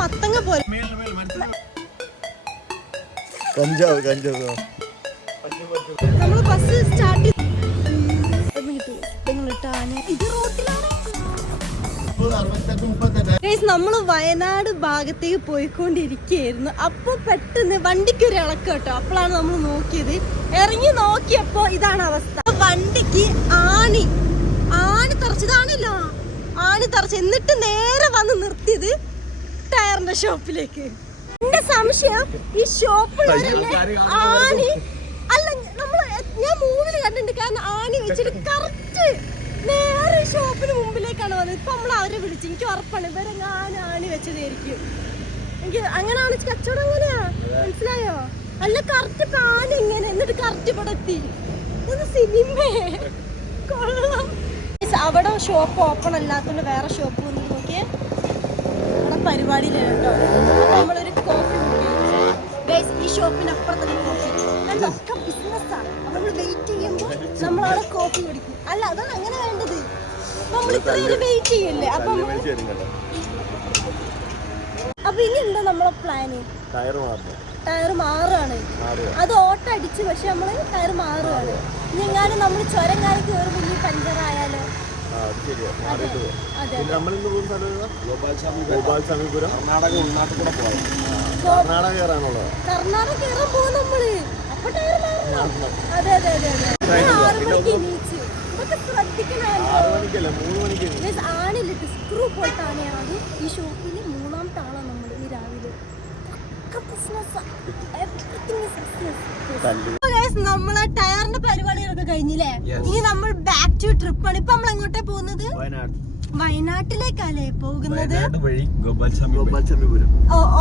മത്തങ്ങ പോലെ നമ്മള് ബസ് സ്റ്റാർട്ട് നമ്മള് വയനാട് ഭാഗത്തേക്ക് പോയിക്കൊണ്ടിരിക്കുകയായിരുന്നു. അപ്പൊ പെട്ടെന്ന് വണ്ടിക്കൊരു ഇളക്കം കേട്ടോ. അപ്പോഴാണ് നമ്മൾ നോക്കിയത്. ഇറങ്ങി നോക്കിയപ്പോ ഇതാണ് അവസ്ഥ. വണ്ടിക്ക് ആണി തറച്ചതാണല്ലോ, ആണി തറച്ച്. എന്നിട്ട് നേരെ വന്ന് നിർത്തിയത് ടയറിന്റെ ഷോപ്പിലേക്ക്. എന്റെ സംശയം ഈ ഷോപ്പിലല്ലേ ആണി അല്ല, ഞാൻ മൂവില് കണ്ടിട്ടുണ്ട്. കാരണം ആണി വെച്ചിട്ട് കറക്റ്റ് നേരെ ഷോപ്പിന് മുമ്പിലേക്കാണ് വന്നത്. ഇപ്പൊ നമ്മൾ അവരെ വിളിച്ചു. എനിക്ക് ഉറപ്പാണ് ഇവരെ ഞാൻ ആണി വെച്ചതായിരിക്കും. എനിക്ക് അങ്ങനെയാണ് കച്ചവടം. അങ്ങനെയാ, മനസ്സിലായോ? അല്ല കറക്റ്റ് പാന് ഇങ്ങനെ, എന്നിട്ട് കറക്റ്റ് ഇവിടെ എത്തി. സിനിമേ കൊള്ളാം. അവിടെ ഷോപ്പ് ഓപ്പൺ അല്ലാത്തോണ്ട് വേറെ ഷോപ്പ് വന്ന് നോക്കിയേ. അവിടെ പരിപാടിയില്ല കേട്ടോ. നമ്മളൊരു കോഫി ഈ ഷോപ്പിന് അപ്പുറത്തൊരു കോഫി ഒക്കെ ബിസിനസ്സാണ്. നമ്മൾ വെയിറ്റ് ചെയ്യുമ്പോൾ നമ്മളവിടെ കോഫി കുടിക്കും. അല്ല അതാണ് അങ്ങനെ വേണ്ടത്. നമ്മൾ ഇത്രയും വെയിറ്റ് ചെയ്യല്ലേ. അപ്പൊ ഇനി എന്താ നമ്മളെ പ്ലാന്? ടയർ മാറുകയാണ്. അത് ഓട്ടടിച്ച്, പക്ഷെ നമ്മള് ടയർ മാറുകയാണ്. ഇനി എങ്ങാനും നമ്മൾ ചുരങ്ങാനും കയറുമ്പോൾ ഇനി പഞ്ചറായാലോ? കർണാടക കയറാൻ പോകും നമ്മള്. അപ്പൊ ടയർ മാറണം. അതെ അതെ അതെ അതെ. 6 മണിക്ക് എണീച്ച് ഇതൊക്കെ ശ്രദ്ധിക്കണമല്ലോ. ആണില്ല, സ്ക്രൂ പോയിട്ട് ആണയാണ്. ഈ ഷോപ്പില് 3ാമത്തെ ആളാണ് നമ്മള് ഈ രാവിലെ. നമ്മളെ ടയറിന്റെ പരിപാടികളൊക്കെ കഴിഞ്ഞില്ലേ? ഇനി നമ്മൾ ബാക്ക് ടു ട്രിപ്പ് ആണ്. ഇപ്പൊ നമ്മൾ എങ്ങോട്ടാ പോകുന്നത്? വയനാട്ടിലേക്കല്ലേ പോകുന്നത്?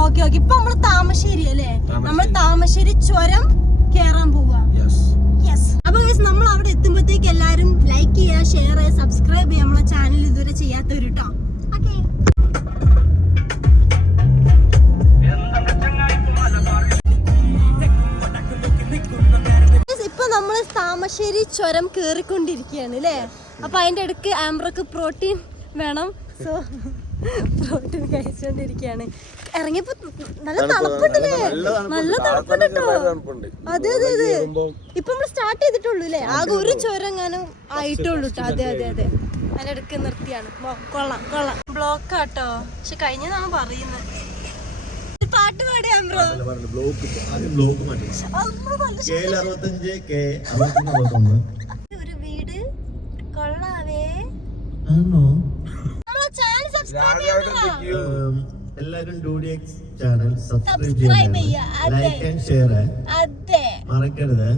Okay okay. ഇപ്പൊ നമ്മള് താമശ്ശേരി അല്ലേ? നമ്മൾ താമശ്ശേരി ചുരം കേറാൻ പോവാ. അപ്പൊ നമ്മൾ അവിടെ എത്തുമ്പോഴത്തേക്ക് എല്ലാരും ലൈക്ക് ചെയ്യുക, ഷെയർ ചെയ്യുക, സബ്സ്ക്രൈബ് ചെയ്യുക. നമ്മളെ ചാനൽ ഇതുവരെ ചെയ്യാത്തവര് കേട്ടോ. ഓക്കെ. ഇപ്പൊ നമ്മള് താമശ്ശേരി ചുരം കേറിക്കൊണ്ടിരിക്കുകയാണ് അല്ലേ? അപ്പൊ അതിന്റെ ഇടയ്ക്ക് ആംബ്രക്ക് പ്രോട്ടീൻ വേണം. സോ പ്രോട്ടീൻ കഴിച്ചോണ്ടിരിക്കുകയാണ്. ഇറങ്ങിയപ്പോ നല്ല തണുപ്പുണ്ടല്ലേ? നല്ല തണുപ്പുണ്ട് കേട്ടോ. അതെ അതെ അതെ. ഇപ്പൊ നമ്മള് സ്റ്റാർട്ട് ചെയ്തിട്ടുള്ളൂ അല്ലേ? ആകെ ഒരു ചുരങ്ങാനും ആയിട്ടുള്ളൂ കേട്ടോ. അതെ അതെ അതെ. അതിന്റെ ഇടയ്ക്ക് നിർത്തിയാണ്. കൊള്ളാം കൊള്ളാം. ബ്ലോക്കാട്ടോ, പക്ഷെ കഴിഞ്ഞതാണ് പറയുന്നത്. പാട്ട് പാടിയ ആംബ്രോ ഒരു വീട് കൊള്ളാവേ. എല്ലാരും ഡൂഡിയക്സ് ചാനൽ സബ്സ്ക്രൈബ് ചെയ്യുക, ലൈക്ക് ആൻഡ് ഷെയർ മറക്കരുത്.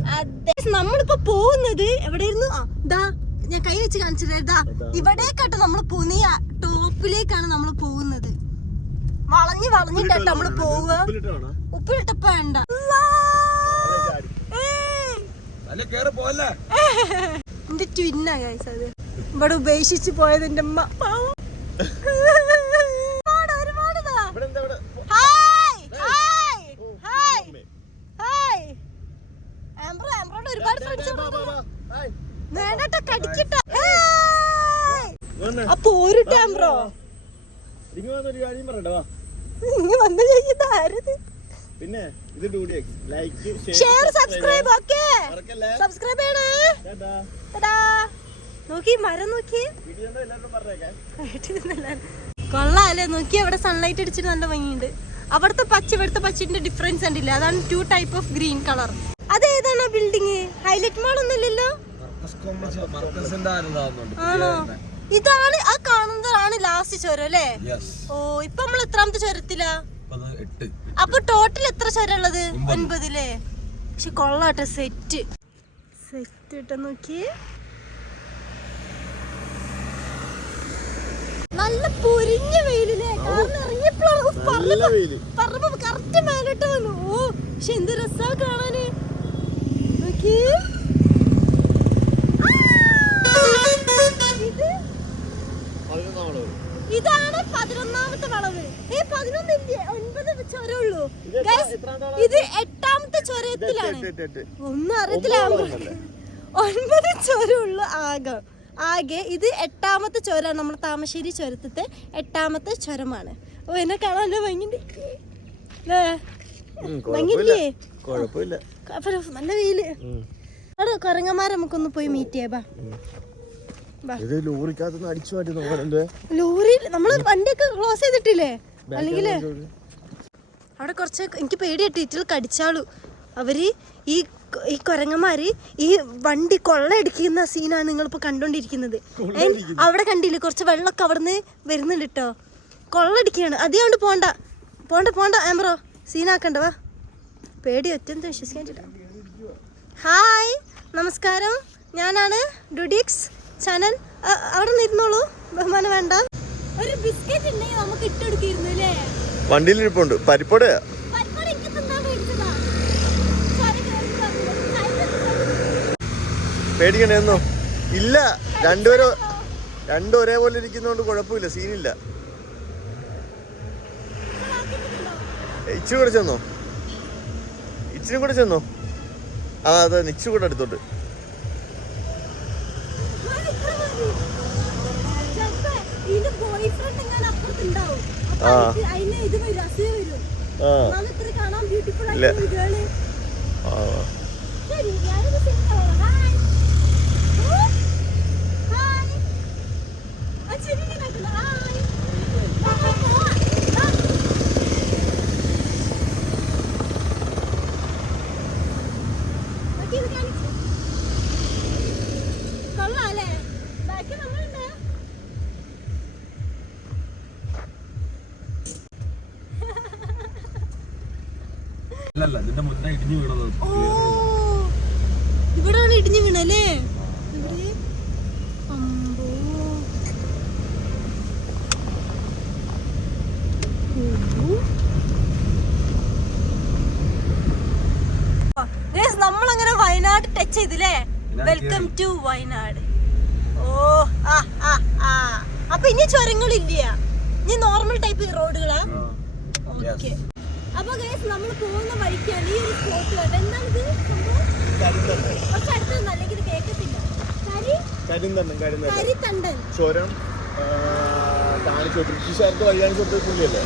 നമ്മളിപ്പോ പോകുന്നത് എവിടെയായിരുന്നു? ഞാൻ കൈ വെച്ച് കാണിച്ചിട്ടാ. ഇവിടേക്കാട്ടോ നമ്മള് പോകുന്ന. ഈ ടോപ്പിലേക്കാണ് നമ്മള് പോകുന്നത്. വളഞ്ഞിട്ടാട്ടോ നമ്മള് പോവുക. ഉപ്പിലിട്ടപ്പോ വേണ്ട. എന്റെ ട്വിന്നാ ഗൈസ് അത്. ഇവിടെ ഉപേക്ഷിച്ച് പോയത് എന്റെ അമ്മ. അപ്പൊ ഒരു ടാംബ്രോ പിന്നെ ഇത് ഡൂഡിയക്സ് like share subscribe. Okay, subscribe ചെയ്യണേ. നോക്കി മരം നോക്കി കൊള്ളാല്ലേ? നോക്കി അവിടെ സൺലൈറ്റ് അടിച്ചിട്ട് നല്ല ഭംഗിയുണ്ട്. അവിടുത്തെ പച്ച ഇവിടുത്തെ പച്ചിന്റെ ഡിഫറൻസ് ഉണ്ടല്ലേ? അതാണ് 2 ടൈപ്പ് ഓഫ് ഗ്രീൻ കളർ. അതേതാണോ ബിൽഡിങ്? ഹൈലൈറ്റ് മാൾ ഒന്നുമില്ലല്ലോ. ആണോ? ഇതാണ് ആ കാണുന്നതാണ് ലാസ്റ്റ് ചുരം അല്ലേ? ഓ, ഇപ്പൊ നമ്മൾ എത്രാമത്തെ ചുരത്തിലാ? അപ്പൊ ടോട്ടൽ എത്ര ചുരം ഉള്ളത്? 9 അല്ലേ? പക്ഷെ കൊള്ളാട്ടെ. സെറ്റ് ഇട്ട നോക്കി. നല്ല പൊരിഞ്ഞ വെയിലില്ലേ? കാരണം ഇറങ്ങിയപ്പോഴാണ് പറഞ്ഞപ്പോ കറക്റ്റ് മേലോട്ട് വന്നു. ഓ, പക്ഷെ എന്ത് രസാ കാണാന്. നോക്കി. ഇതാണ് 11ാമത്തെ വളവ്. 11 ഇല്ലേ? 9 ചുരമുള്ളൂ. ഇത് 8ാമത്തെ ചുരത്തിലാണ്. ഒന്നും അറിയത്തില്ല. 9 ചുരമുള്ളൂ ആകെ. ആകെ ഇത് 8ാമത്തെ ചുരമാണ്, നമ്മുടെ താമശ്ശേരി ചുരത്തെ 8ാമത്തെ ചുരമാണ്. ഓ എന്നെ കാണാനല്ലോ ഭംഗിണ്ട്, ഭംഗില്ലേ? നല്ല വെയില്. അവിടെ കുരങ്ങന്മാരെ നമുക്കൊന്ന് പോയി മീറ്റ് ചെയ്യാ. ലോറി നമ്മള് വണ്ടിയൊക്കെ ക്ലോസ് ചെയ്തിട്ടില്ലേ? അല്ലെങ്കിൽ അവിടെ കുറച്ച് എനിക്ക് പേടിയായിട്ട് ഇറ്റിൽ കടിച്ചാളൂ. അവര് ഈ കുരങ്ങന്മാര് ഈ വണ്ടി കൊള്ളയടിക്കുന്ന സീനാണ് നിങ്ങളിപ്പോ കണ്ടോണ്ടിരിക്കുന്നത്. അവിടെ കണ്ടില്ലേ കുറച്ച് വെള്ളമൊക്കെ അവിടുന്ന് വരുന്നുണ്ട് കേട്ടോ, കൊള്ളടിക്കുകയാണ്. അതുകൊണ്ട് പോണ്ട പോണ്ട പോണ്ട ആംബ്രോ, സീനാക്കണ്ടവാ, പേടി ഒറ്റ വിശ്വസിക്കാൻ. ഹായ് നമസ്കാരം, ഞാനാണ് ഡുഡിക്സ് ചാനൽ. അവിടെ നിന്നോളൂ, ബഹുമാനം വേണ്ട. ഒരു ബിസ്ക്കറ്റ് ഉണ്ടെങ്കിൽ നമുക്ക് ഇട്ടെടുക്കിയിരുന്നു അല്ലേ? വണ്ടിയിലിരിപ്പുണ്ട് പരിപ്പോട്. പേടിക്കണേന്നോ? ഇല്ല, രണ്ടും ഒരേപോലെ ഇരിക്കുന്നോണ്ട് കുഴപ്പമില്ല, സീനില്ല. ഇച്ചിരി കൂടെ ചെന്നോ? ഇച്ചിരി കൂടെ ചെന്നോ? അതെ, ഇച്ചിരി കൂടെ അടുത്തോട്ട്. ഇവിടാണ് ഇടിഞ്ഞു വീണല്ലേ? നമ്മളങ്ങനെ വയനാട് ടച്ച് ചെയ്തില്ലേ? Welcome to Wayanad. ഓ അപ്പൊ ഇനി ചുരങ്ങളില്ല, ഇനി നോർമൽ ടൈപ്പ് റോഡുകളാ. ഓക്കെ, അപ്പൊ ഗൈസ് നമ്മൾ പോകുന്ന വഴിക്കാണ് ഈ ഒരു സ്പോട്ട് കണ്ടത്. എന്താണിത് സംഭവം? പക്ഷെ അടുത്തൊന്നും അല്ലെങ്കിൽ ഇത് കേൾക്കത്തില്ല. കരിത്തണ്ടൻ ചുരം കാണിച്ചു ബ്രിട്ടീഷുകാർക്ക് വഴി കാണിച്ചു കൊടുത്ത പുള്ളിയല്ലേ?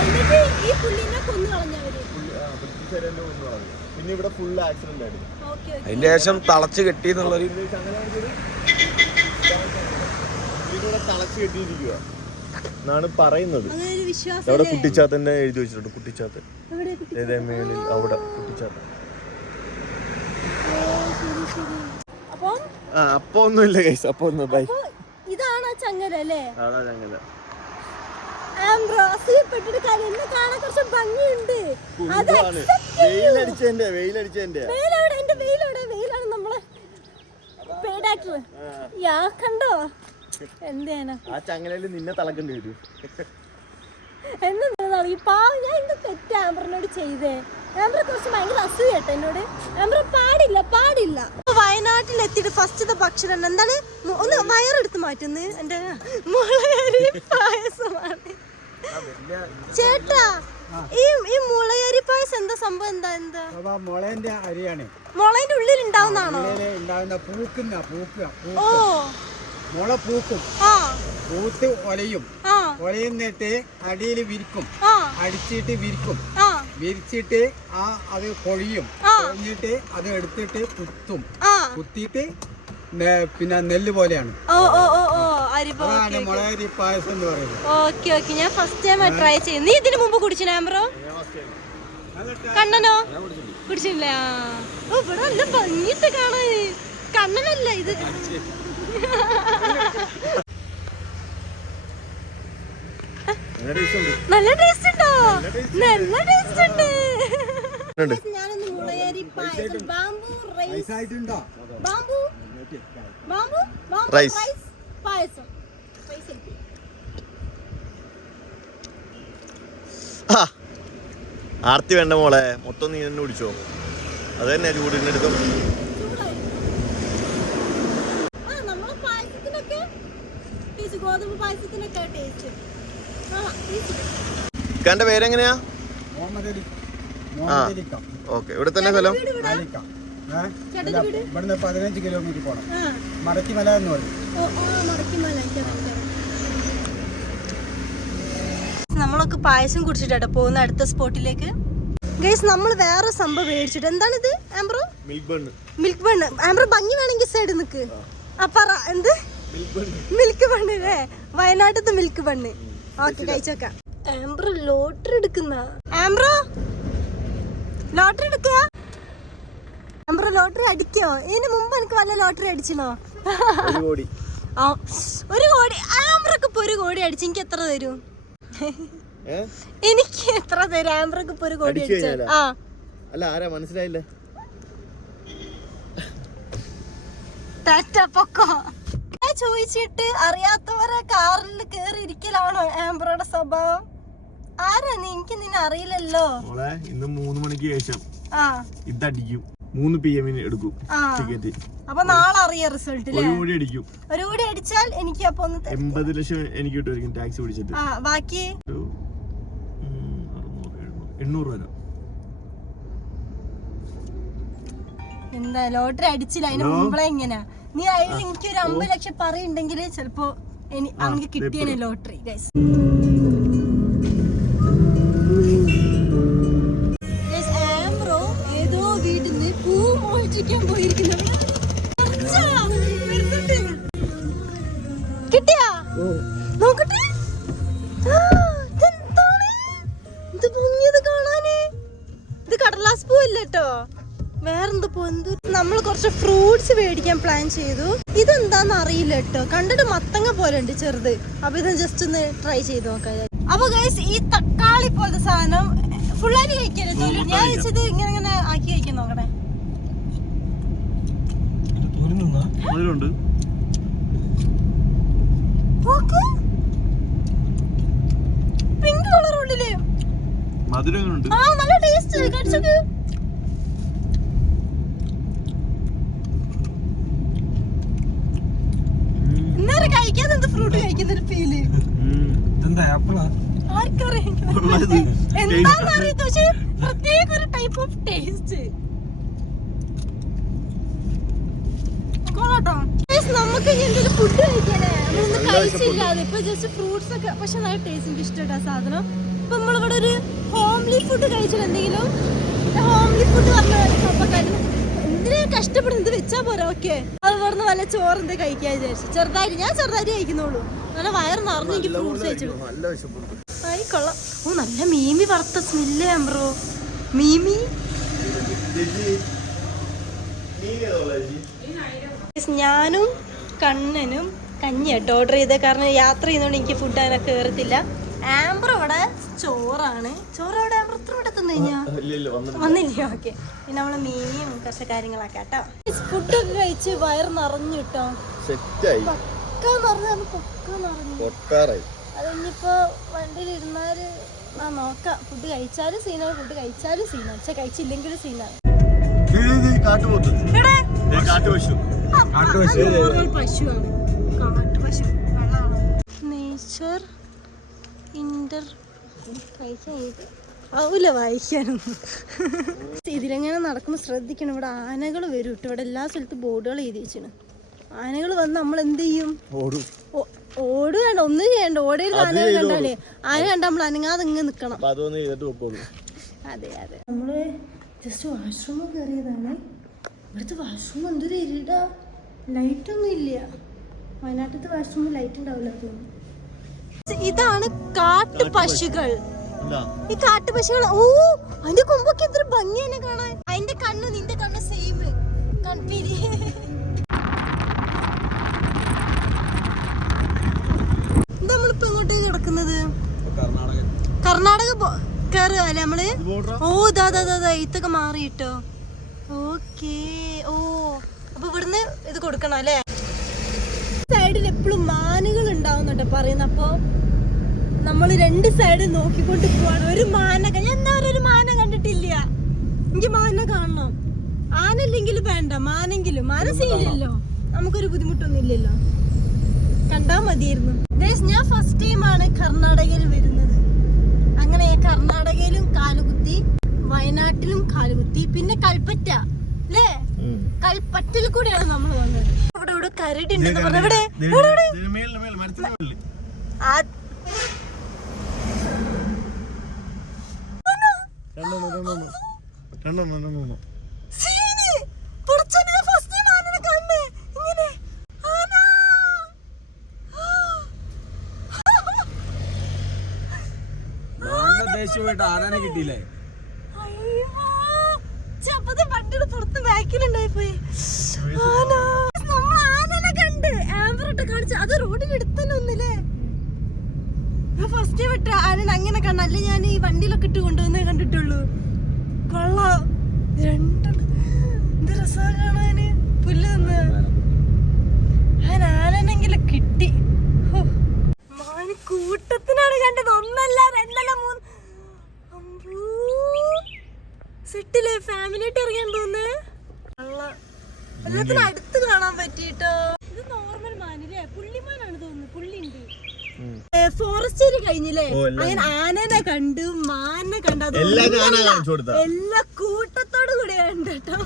എന്നിട്ട് ഈ പുള്ളിനെ കൊന്നു കളഞ്ഞവര്. ബ്രിട്ടീഷുകാരെന്നെ കൊന്നു കളഞ്ഞു. പിന്നെ ഇവിടെ ഫുൾ ആക്സിഡന്റ് ആയിരുന്നു. അതിന്റെ ശേഷം തളച്ച് കെട്ടി എന്നുള്ളൊരു തളച്ച് കെട്ടിയിരിക്കുക എന്നാണ് പറയുന്നത്. അവിടെ കുട്ടിച്ചാത്തന്നെ എഴുതി വെച്ചിട്ടുണ്ട്. കുട്ടിച്ചാത്തൻ മേളിൽ അവിടെ കുട്ടിച്ചാത്തൻ. അപ്പൊ ഒന്നുമില്ല ഗൈസ്, അപ്പൊ ഒന്ന് ബൈ. ഇതാണ് ചങ്ങല അല്ലേ? അതാ ചങ്ങല. കുറച്ച് ഭംഗിയുണ്ട്. വെയിലടിച്ചതിന്റെ വെയിലാണ് നമ്മളെ പേടാക്ടർ. കണ്ടോ എന്താണ് ആ ചങ്ങലയിൽ നിന്നെ തളക്കേണ്ടി വരും. എന്താ ഈ പാവം, ഞാൻ എന്ത് തെറ്റ് ആംബറിനോട് ചെയ്തേ? ആംബർ കുറച്ച് ഭയങ്കര അസൂയട്ടോ എന്നോട്. ആംബർ പാടില്ല. വയനാട്ടിൽ എത്തിയിട്ട് ഫസ്റ്റത്തെ ഭക്ഷണം എന്താണ്? ഒന്ന് വയറെടുത്ത് മാറ്റുന്നത് എന്റെ മുളയരി പായസമാണ്. ചേട്ടാ, ഈ മുളയരി പായസം എന്താ സംഭവം? എന്താ മുളന്റെ അരിയാണ്. മുളന്റെ ഉള്ളിൽ ഉണ്ടാവുന്നതാണോ? ഓ, മുള പൂക്കും, പൂത്ത് ഒലയും, ഒലയുന്നിട്ട് അടിയിൽ വിരിക്കും, അടിച്ചിട്ട് വിരിക്കും, വിരിച്ചിട്ട് അത് കൊഴിയും, കൊഴിഞ്ഞിട്ട് അത് എടുത്തിട്ട് കുത്തിയിട്ട് പിന്നെ നെല്ല് പോലെയാണ്. അതാണ് മുളയരി പായസം എന്ന് പറയുന്നത്. ഓക്കെ, ഞാൻ ഫസ്റ്റ് ടൈം ട്രൈ ചെയ്യുന്നു. നീ ഇതിനു മുമ്പ് കുടിച്ചിനാ ബ്രോ? കണ്ണനോ? കുടിച്ചില്ല. ഇവിടെ നല്ല ഭംഗിയിട്ട് കാണാൻ. കണ്ണനല്ല ഇത്. നല്ല ടേസ്റ്റ് ഉണ്ടോ? നല്ല ടേസ്റ്റ് ഉണ്ട്. ഞാനൊന്ന് മുളയരി പായസം, ബാംബു റൈസ് പായസം. ആർത്തി വേണ്ട മോളെ, മൊത്തം നീ തന്നെ കുടിച്ചോ. അത് തന്നെ ചൂടിനെടുക്കും. ഗോതമ്പ് പായസത്തിനൊക്കെ ടേസ്റ്റ്. ഇക്കാന്റെ പേരെങ്ങനെയാ? ഓക്കെ, ഇവിടെ തന്നെ സ്ഥലം ചേട്ടന്റെ വീട് ഇവിടുന്ന് 15 കിലോമീറ്റർ പോകണം. മടക്കിമല എന്ന് പറയും. നമ്മളൊക്കെ പായസം കുടിച്ചിട്ടാ പോകുന്ന അടുത്ത സ്പോട്ടിലേക്ക്. ഗൈസ് നമ്മൾ വേറെ സംഭവം മേടിച്ചിട്ട്. എന്താണിത് ആംബ്രോ? Milk bun. ആംബ്രോ ഭംഗി വേണമെങ്കിൽ സൈഡ് നിക്ക്. അപ്പറ എന്ത് മിൽക്ക് ബണ്ണ് അല്ലേ? വയനാട്ടിലത്തെ milk bun. Okay കഴിച്ചോക്കാം. Ambro lottery എടുക്കുന്ന. ആംബ്രോ ലോട്ടറി എടുക്കുക. ആംബ്രോ ലോട്ടറി അടിക്കോ? ഇതിന് മുമ്പ് എനിക്ക് വല്ല ലോട്ടറി അടിച്ചിനോ? 1 കോടി. 1 കോടി. ആംബ്രോക്ക് ഇപ്പൊ 1 കോടി അടിച്ചു. എനിക്ക് എത്ര തരും? എനിക്ക് എത്ര തരും? ആംബ്രോക്ക് ഇപ്പൊ 1 കോടി അടിച്ചു. അല്ല ആരാ മനസ്സിലായില്ല. പൊക്കോ ചോദിച്ചിട്ട് അറിയാത്തവരെ കാറിൽ കേറി ഇരിക്കലാണോ ആംബ്രോയുടെ സ്വഭാവം? ആരാ നീ? എനിക്ക് നിന്നെ അറിയില്ലല്ലോ. ഇന്ന് 3 മണിക്ക് ശേഷം ഇതടിക്കും. 3 PM എടുക്കും ടിക്കറ്റ്. അപ്പൊ നാളെ അറിയാം റിസൾട്ട്. 1 കോടി അടിക്കും. 1 കോടി അടിച്ചാൽ എനിക്ക് അപ്പൊ 80 ലക്ഷം എനിക്ക് കിട്ടുമായിരിക്കും ടാക്സ് പിടിച്ചിട്ട്. ബാക്കി 800 രൂപ. എന്താ ലോട്ടറി അടിച്ചില്ല? അതിന് മുമ്പേ എങ്ങനെയാ നീ അതിൽ എനിക്ക് ഒരു 50 ലക്ഷം പറയുണ്ടെങ്കിൽ ചിലപ്പോ എനിക്ക് കിട്ടിയനെ ലോട്ടറി. ഗൈസ് ആംബ്രോ ഏതോ വീട്ടിൽ നിന്ന് പൂ മോഷ്ടിക്കാൻ പോയിരിക്കുന്നു. കിട്ടിയാ? നോക്കട്ടെ. ഇത് ഭംഗിയത് കാണാന്. ഇത് കടലാസ് പൂ ഇല്ല കേട്ടോ. വേറെന്താ പൂ? നമ്മൾ കുറച്ച് ഫ്രൂട്ട്സ് മേടിക്കാൻ പ്ലാൻ ചെയ്തു. ഇതെന്താന്ന് അറിയില്ല കേട്ടോ. കണ്ടിട്ട് മത്തങ്ങ പോലെ ഉണ്ട് ചെറുത്. അപ്പൊ ഇത് ജസ്റ്റ് ഒന്ന് ട്രൈ ചെയ്ത് നോക്കാം. അപ്പൊ ഗൈസ് ഈ തക്കാളി പോലത്തെ സാധനം ഫുള്ളായിട്ട് കഴിക്കരുത്. ഞാൻ വെച്ചത് ഇങ്ങനെ ഇങ്ങനെ ആക്കി കഴിക്കാൻ നോക്കണേ. പിങ്ക് കളർ ഉള്ളില്. നല്ല ടേസ്റ്റ്. കഴിച്ചോക്ക്. ഇന്നേരം കഴിക്കാതെ എന്ത് ഫ്രൂട്ട് കഴിക്കുന്ന ഒരു ഫീല്. ആർക്കറിയാം എന്താന്നറിയാത്ത പക്ഷെ പ്രത്യേക ഒരു ടൈപ്പ് ഓഫ് ടേസ്റ്റ്. നമുക്ക് എന്തെങ്കിലും ഫുഡ് കഴിക്കാനേ നമ്മളൊന്നും കഴിച്ചില്ലാതെ ഇപ്പൊ ജസ്റ്റ് ഫ്രൂട്ട്സ് ഒക്കെ. പക്ഷെ നല്ല ടേസ്റ്റ്. എനിക്ക് ഇഷ്ടപ്പെട്ട സാധനം. ഇപ്പൊ നമ്മളിവിടെ ഒരു ഹോംലി ഫുഡ് കഴിച്ചിട്ട് എന്തെങ്കിലും ഹോംലി ഫുഡ് വന്ന എന്തിനാ കഷ്ടപ്പെടുന്നത്? വെച്ചാ പോരാ. ഓക്കെ അത് പറഞ്ഞ വല്ല ചോറ് എന്താ കഴിക്കാൻ വിചാരിച്ചു. ഞാൻ ചെറുതായിട്ട് കഴിക്കുന്നുള്ളൂ. നല്ല വയറ് നിറഞ്ഞു എനിക്ക് ഫ്രൂട്ട്സ് കഴിച്ചു. ആയിക്കൊള്ളാം. നല്ല മീമി വറുത്ത സ്മെല്ല് ആംബ്രോ. മീമി ഞാനും കണ്ണനും കഞ്ഞി കേട്ടോ ഓർഡർ ചെയ്തത്. കാരണം യാത്ര ചെയ്യുന്നതുകൊണ്ട് എനിക്ക് ഫുഡ് അങ്ങനെ കയറത്തില്ല. ആംബ്രോ ഇവിടെ ചോറാണ്. ചോറ് അവിടെ ആംബ്രോ എത്ര ഇവിടെ തന്നു കഴിഞ്ഞാ വന്നില്ല. ഓക്കെ പിന്നെ നമ്മള് മീനിയും കുറച്ച് കാര്യങ്ങളൊക്കെ കേട്ടോ. ഫുഡൊക്കെ കഴിച്ച് വയറ് നിറഞ്ഞു കിട്ടോ. അതിനിപ്പോ വണ്ടിയിൽ ഇരുന്നാല് നോക്കാം. ഫുഡ് കഴിച്ചാലും സീനാണ്, ഫുഡ് കഴിച്ചാലും സീനാണ്, പക്ഷെ കഴിച്ചില്ലെങ്കിലും സീനാണ്. പശുവാണ്. കാട്ടുപശു. നേച്ചർ ഇന്റർ ആവൂല വായിക്കാനൊന്നും. ഇതിലെങ്ങനെ നടക്കുമ്പോൾ ശ്രദ്ധിക്കണം. ഇവിടെ ആനകൾ വരും കേട്ടോ. ഇവിടെ എല്ലാ സ്ഥലത്തും ബോർഡുകൾ എഴുതി വെച്ചാണ്. ആനകൾ വന്ന് നമ്മൾ എന്ത് ചെയ്യും? ഓട് വേണ്ട, ഒന്നും ചെയ്യണ്ട. ഓടയിൽ ആനകൾ കണ്ടാലേ ആന കണ്ട നമ്മൾ അനങ്ങാതെ ഇങ്ങനെ നിക്കണം. അതെ അതെ. നമ്മള് ജസ്റ്റ് വാഷ്റൂം കയറിയതാണ്. ഇവിടുത്തെ വാഷ്റൂം എന്തൊരു ഇരുടാ. ലൈറ്റൊന്നും ഇല്ല. വയനാട്ടിലത്തെ വാഷ്റൂമിൽ ലൈറ്റ് ഉണ്ടാവില്ല തോന്നുന്നു. ഇതാണ് കാട്ടുപശുക്കൾ. ഈ കാട്ടുപശുകൾ. ഓ അതിന്റെ കൊമ്പൊക്കെ എത്ര ഭംഗിയാണ് കാണാൻ. അതിന്റെ കണ്ണ് നിന്റെ കണ്ണ് സെയിം കൺപിരി. നമ്മളിപ്പോ എങ്ങോട്ടേക്ക് കിടക്കുന്നത്? കർണാടക കയറുക അല്ലേ നമ്മള്? ഓ ഇതാ ഇതൊക്കെ മാറിയിട്ടോ. ഓക്കേ. ഓ അപ്പൊ ഇവിടുന്ന് ഇത് കൊടുക്കണം അല്ലേ? സൈഡിൽ എപ്പോഴും മാനുകൾ ഉണ്ടാവുന്നുണ്ട് പറയുന്ന. അപ്പൊ നമ്മൾ 2 സൈഡ് നോക്കിക്കൊണ്ട് പോവാണ്. ഒരു മാന ഞാൻ ഒരു മാന കണ്ടിട്ടില്ല. എനിക്ക് മാന കാണണം. ആനല്ലെങ്കിലും വേണ്ട, മാനെങ്കിലും. മാന സീനില്ലല്ലോ, നമുക്കൊരു ബുദ്ധിമുട്ടൊന്നും ഇല്ലല്ലോ. കണ്ടാ മതിയായിരുന്നു. ഞാൻ ഫസ്റ്റ് ടൈമാണ് കർണാടകയിൽ വരുന്നത്. അങ്ങനെ കർണാടകയിലും കാലുകുത്തി, വയനാട്ടിലും കാലുകുത്തി, പിന്നെ കൽപ്പറ്റ അല്ലേ? കൽപ്പറ്റിൽ കൂടെയാണ് നമ്മൾ വന്നത്. ഇവിടെ ഇവിടെ കരടി ഉണ്ടെന്ന് പറഞ്ഞു. ഇവിടെ ആനനെ കിട്ടിയില്ലേ? വണ്ടിയുടെ പുറത്ത് ബാക്കിലുണ്ടായി പോയി. നമ്മൾ ആനനെ കണ്ട് ആംബറിട്ട് കാണിച്ചു. അത് റോഡിന് അടുത്ത് തന്നെ ഒന്നില്ലേ. ഞാൻ ഫസ്റ്റ് വിട്ട ആനനെ അങ്ങനെ കണ്ടല്ലേ. ഞാൻ ഈ വണ്ടിയിലൊക്കെ ഇട്ട് കൊണ്ടുവന്നേ കണ്ടിട്ടുള്ളൂ. കൊള്ളാം. രണ്ടെണ്ണം എന്ത് രസാ കാണാന്. പുല്ല് നിന്ന് ആനനെങ്കിലും കിട്ടി. മാന് കൂട്ടത്തിനാണ് കണ്ടത്. ഒന്നല്ല രണ്ടല്ല മൂന്ന്. സെറ്റില്ലേ ഫാമിലി ആയിട്ട് ഇറങ്ങാൻ തോന്നുന്നേ. എല്ലാത്തിനും അടുത്ത് കാണാൻ പറ്റിട്ടോ. ഇത് നോർമൽ മാനില്ലേ? പുള്ളിമാനാണ് തോന്നുന്നു. പുള്ളിണ്ട്. ഫോറസ്റ്റ് ഏരിയ കഴിഞ്ഞില്ലേ? അങ്ങനെ ആനനെ കണ്ടു, മാനെ കണ്ടു. എല്ലാ കൂട്ടത്തോടു കൂടി ഉണ്ട് കേട്ടോ.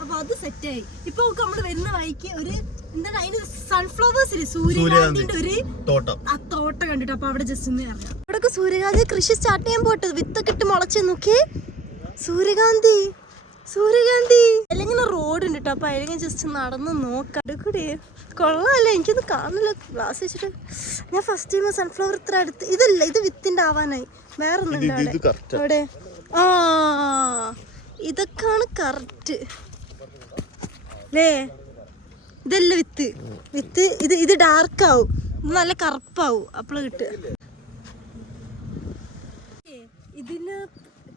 അപ്പൊ അത് സെറ്റായി. ഇപ്പൊ നമ്മള് വരുന്ന വഴിക്ക് ഒരു എന്താണ് അതിന് സൺഫ്ലവേഴ്സ് സൂര്യകാന്തിന്റെ ഒരു തോട്ടം കണ്ടിട്ട്. അപ്പൊ അവിടെ ജസ്റ്റ് ഒന്ന് ഇറങ്ങാം. ഇവിടെ സൂര്യകാന്തി കൃഷി സ്റ്റാർട്ട് ചെയ്യാൻ പോട്ടത്. വിത്തൊക്കെ ഇട്ട് മുളച്ച് നോക്കി. സൂര്യകാന്തി അല്ലെങ്കിൽ റോഡ് ഉണ്ട് കേട്ടോ. അപ്പൊ അല്ലെങ്കിൽ ജസ്റ്റ് നടന്ന് നോക്കാം. കൂടി കൊള്ളാല്ലേ? എനിക്കൊന്നും കാണില്ല ഗ്ലാസ് വെച്ചിട്ട്. ഞാൻ ഫസ്റ്റ് ടൈം സൺഫ്ലവർ ഇത്ര അടുത്ത്. ഇതല്ല, ഇത് വിത്തിന്റെ ആവാനായി. വേറെ ഒന്നുണ്ട് അവിടെ. ആ ഇതൊക്കെയാണ് കറക്റ്റ് അല്ലേ? ഇതല്ല വിത്ത്. ഇത് ഡാർക്ക് ആവും. ഇത് നല്ല കറുപ്പാവും. അപ്പോഴാ കിട്ടുക. ഇതിന്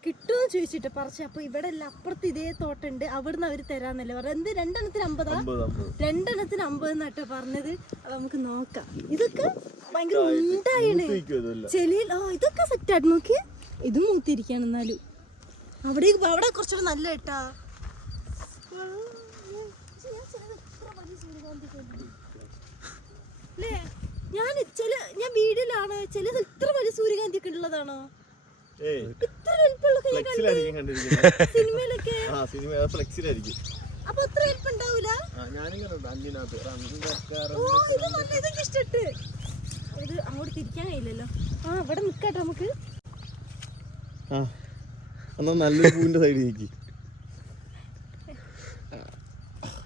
കിട്ടുമെന്ന് ചോദിച്ചിട്ട് പറിച്ച. അപ്പൊ ഇവിടെ അല്ല, അപ്പുറത്ത് ഇതേ തോട്ടുണ്ട്. അവിടുന്ന് അവര് തരാന്നല്ലേ പറഞ്ഞത്. എന്ത് രണ്ടെണ്ണത്തിന് 50? രണ്ടെണ്ണത്തിന് 50 എന്നാട്ടോ പറഞ്ഞത്. അപ്പൊ നമുക്ക് നോക്കാം. ഇതൊക്കെ ഭയങ്കര ഉണ്ടായിണ് ചെലിയിൽ. ഇതൊക്കെ സെറ്റായിട്ട് നോക്കി. ഇതും മൂത്തിരിക്കാണ്. എന്നാലും അവിടെ കുറച്ചുകൂടെ നല്ല കേട്ടാ. അല്ലേ? ഞാൻ വീഡിയോയിലാണ് ചിലത് ഇത്ര വലിയ സൂര്യകാന്തി ഒക്കെ ഉള്ളതാണോ? സിനിമയിലൊക്കെ അപ്പൊ അത്ര വലിപ്പുണ്ടാവൂല. ഇതൊക്കെ ഇഷ്ടട്ട്. ഇത് അങ്ങോട്ട് തിരിക്കാൻ കഴിയില്ലല്ലോ. ഇവിടെ നിക്കട്ടെ നമുക്ക്. നല്ലൊരു പൂവിന്റെ സൈഡിൽ നിൽക്കി.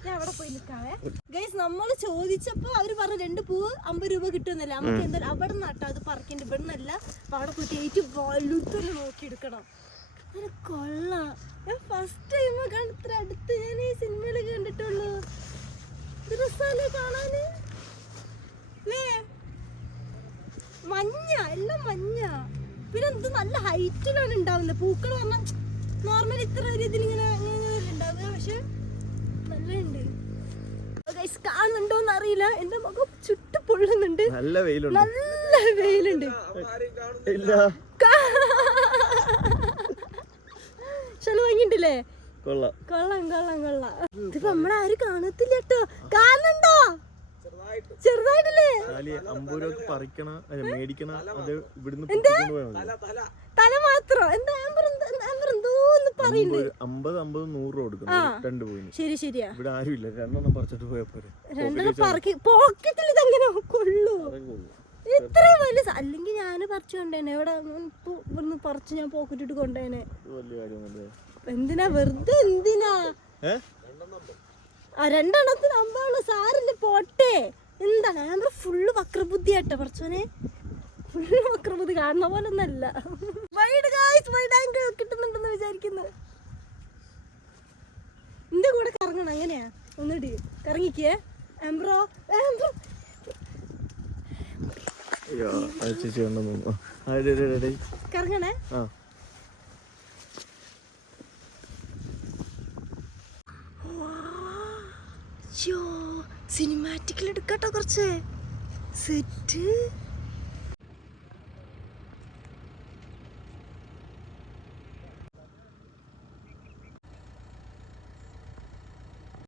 ഞാൻ അവിടെ പോയി നിൽക്കാവേ. ഗൈസ്, നമ്മൾ ചോദിച്ചപ്പോ അവര് പറഞ്ഞു 2 പൂവ് 50 രൂപ കിട്ടുന്നില്ല. നമുക്ക് എന്തായാലും അവിടെ നട്ടോ അത് പറിക്കണ്ട. ഇവിടെ നിന്നല്ല. അപ്പൊ അവിടെ പോയിട്ട് ഏറ്റവും വലുതൊന്ന് നോക്കി എടുക്കണം. അങ്ങനെ കൊള്ളാം. ഞാൻ ഫസ്റ്റ് ടൈം ഇത്ര അടുത്ത് ഞാൻ ഈ സിനിമയിലൊക്കെ കണ്ടിട്ടുള്ളൂ. രസമല്ലേ കാണാന്? മഞ്ഞ, എല്ലാം മഞ്ഞ. പിന്നെ ഇത് നല്ല ഹൈറ്റിലാണ് ഉണ്ടാവുന്നത്. പൂക്കൾ പറഞ്ഞാൽ നോർമൽ ഇത്ര ഒരു ഇതിലിങ്ങനെ ഉണ്ടാവുക. പക്ഷെ നല്ലുണ്ട്. കാണുന്നുണ്ടോന്ന് അറിയില്ല. എന്റെ മുഖം ചുട്ടു പൊള്ളുന്നുണ്ട്. നല്ല വെയിലുണ്ട്. ശല വാങ്ങിട്ടില്ലേ? കൊള്ളാം. ഇതിപ്പോ നമ്മളാരും കാണത്തില്ല കേട്ടോ. കാണുന്നുണ്ടോ? ചെറുതായിട്ടില്ലേ? തല മാത്രം. എന്താ എന്തോന്ന് പറയുന്നത്? 50-100 ശരി ശരിയാ. ഇവിടെ ആരുമില്ല. 2 പറിച്ചിട്ട് പോയാ പോരെ. 2 പറക്കി പോക്കറ്റിൽ ഇതെങ്ങനെ കൊള്ളൂ? ഇത്രയും വലിയ അല്ലെങ്കിൽ ഞാൻ പറിച്ചു കൊണ്ടേനെ. ഇവിടെ ഇവിടുന്ന് പറിച്ച് ഞാൻ പോക്കറ്റിട്ട് കൊണ്ടേനെ. എന്തിനാ വെറുതെ? എന്തിനാ 2 50 സാറിന്റെ പോട്ടെ. എന്താണ് ആമ്പർ ഫുള്ള് വക്രബുദ്ധി ആട്ടോ പറച്ചോനെ. ഫുള്ള് വക്രബുദ്ധി കാണുന്ന പോലെ ഒന്നല്ല. വൈഡ് ആംഗിൾ കിട്ടുന്നുണ്ടെന്ന് വിചാരിക്കുന്നു. എന്റെ കൂടെ കറങ്ങണം. അങ്ങനെയാ? ഒന്നിട്ട് കറങ്ങിക്കേ ആംബ്രോ. കറങ്ങണേ. സിനിമാറ്റിക്കിൽ എടുക്കട്ടോ കുറച്ച് സെറ്റ്.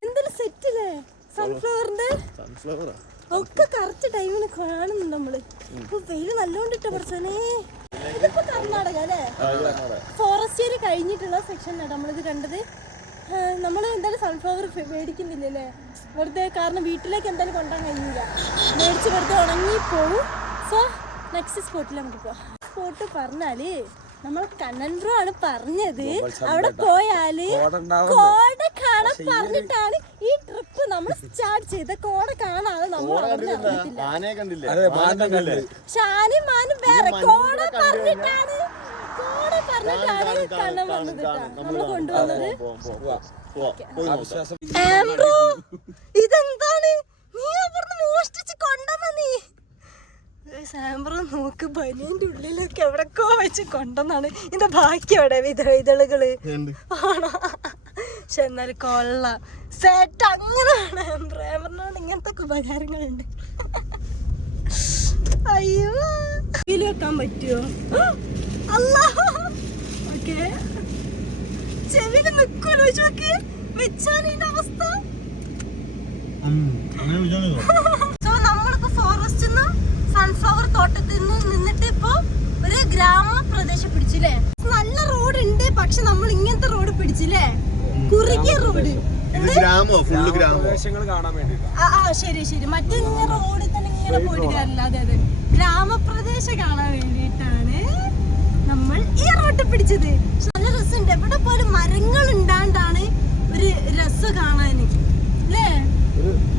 എന്തെങ്കിലും സെറ്റില്ലേ? സൺഫ്ലവറിന്റെ ഒക്കെ കറക്റ്റ് ടൈമിന് കാണുന്നുണ്ട് നമ്മള്. ഇപ്പൊ വെയില് നല്ലോണ്ടിട്ടോ കുറച്ചനെ. ഇതിപ്പോ കർണാടക അല്ലേ? ഫോറസ്റ്റ് ഏരിയ കഴിഞ്ഞിട്ടുള്ള സെക്ഷൻ നമ്മളിത് കണ്ടത്. നമ്മൾ എന്തായാലും സൺഫ്ലവർ മേടിക്കുന്നില്ലല്ലേ വെറുതെ, കാരണം വീട്ടിലേക്ക് എന്തായാലും കൊണ്ടുപോകാൻ കഴിയില്ല, മേടിച്ച് വെറുതെ ഉണങ്ങിപ്പോവും. സോ നെക്സ്റ്റ് സ്പോട്ടിൽ നമുക്ക് പോവാം. സ്പോട്ട് പറഞ്ഞാല് നമ്മൾ കണ്ണൻ ബ്രോ ആണ് പറഞ്ഞത്, അവിടെ പോയാല് കോട കാണാൻ പറഞ്ഞിട്ടാണ് ഈ ട്രിപ്പ് നമ്മൾ സ്റ്റാർട്ട് ചെയ്ത്. കോട കാണാതെ നമ്മൾ ഷാനും മാനും വേറെ, കോട പറഞ്ഞിട്ടാണ് കണ്ണൻ വന്നത് നമ്മൾ കൊണ്ടുവന്നത്. ഇതെന്താണ് നീ അവിടുന്ന് മോഷ്ടിച്ച് കൊണ്ടുവന്ന നീ? സാമ്പ്രോ നോക്ക്, ബനിയന്റെ ഉള്ളിലൊക്കെ എവിടൊക്കെ വെച്ച് കൊണ്ടുവന്നാണ്. ഇതിന്റെ ബാക്കി എവിടെ ഇതളുകള് ആണോ? പക്ഷെ എന്നാലും കൊള്ളാം സെറ്റ്. അങ്ങനെയാണ് ആംബ്രോനോട് ഇങ്ങനത്തെ ഉപകാരങ്ങളുണ്ട്. അയ്യോ ഇതിൽ വെക്കാൻ പറ്റുമോ? അല്ലാ ഓക്കെ, ചെവിയില് നിൽക്കുമല്ലോ വെച്ചോക്ക്, വെച്ചാൽ ഇതിന്റെ അവസ്ഥ. നമ്മളിപ്പോ ഫോറസ്റ്റിൽ നിന്ന് സൺഫ്ലവർ തോട്ടത്തിൽ നിന്ന് നിന്നിട്ട് ഇപ്പൊ ഒരു ഗ്രാമപ്രദേശം പിടിച്ചില്ലേ. നല്ല റോഡ് ഉണ്ട്, പക്ഷെ നമ്മൾ ഇങ്ങനത്തെ റോഡ് പിടിച്ചില്ലേ, കുറുകിയ റോഡ്. ശരി ശരി, മറ്റേ റോഡിൽ തന്നെ ഇങ്ങനെ പോയിട്ട് കാര്യമില്ല. അതെ അതെ, ഗ്രാമപ്രദേശം കാണാൻ വേണ്ടിയിട്ടാണ് നമ്മൾ ഈ റോഡ് പിടിച്ചത്. നല്ല രസമുണ്ട്, എവിടെ പോലും മരങ്ങൾ ഉണ്ടാണ്ടാണ് ഒരു രസം കാണാന് അല്ലേ.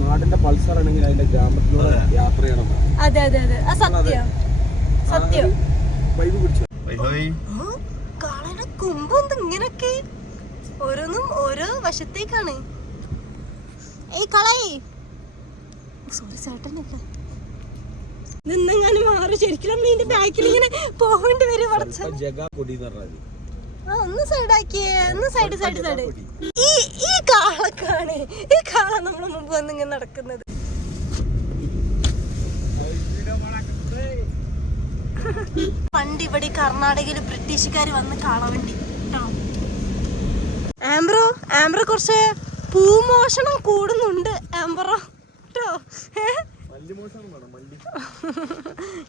നാടിന്റെ പൾസർ ആണെങ്കിൽ അതിന്റെ ഗ്രാമത്തിലൂടെ യാത്ര ചെയ്യണം. അതെ അതെ അതെ, സത്യം സത്യം. കാളയുടെ കൊമ്പ് ഇങ്ങനൊക്കെ ഓരോന്നും ഓരോ വശത്തേക്കാണ്. ഏയ് കളയി, സോറി ചേട്ടനല്ല, നിന്നെങ്ങാനും മാറി. ശരിക്കും നമ്മൾ ഇതിന്റെ ബാക്കിൽ ഇങ്ങനെ പോകേണ്ടി വരും. ഒന്ന് സൈഡാക്കിയേ, ഒന്ന് സൈഡ് സൈഡ് സൈഡ്. ഈ കാളക്കാണ്, ഈ കാള നമ്മളെ മുമ്പ് വന്ന് ഇങ്ങനെ നടക്കുന്നത്. പണ്ട് ഇവിടെ കർണാടകയില് ബ്രിട്ടീഷുകാർ വന്ന് കാളവണ്ടി കേട്ടോ. ആംബ്രോ കുറച്ച് പൂമോഷണം കൂടുന്നുണ്ട് ആംബ്രോ കേട്ടോ.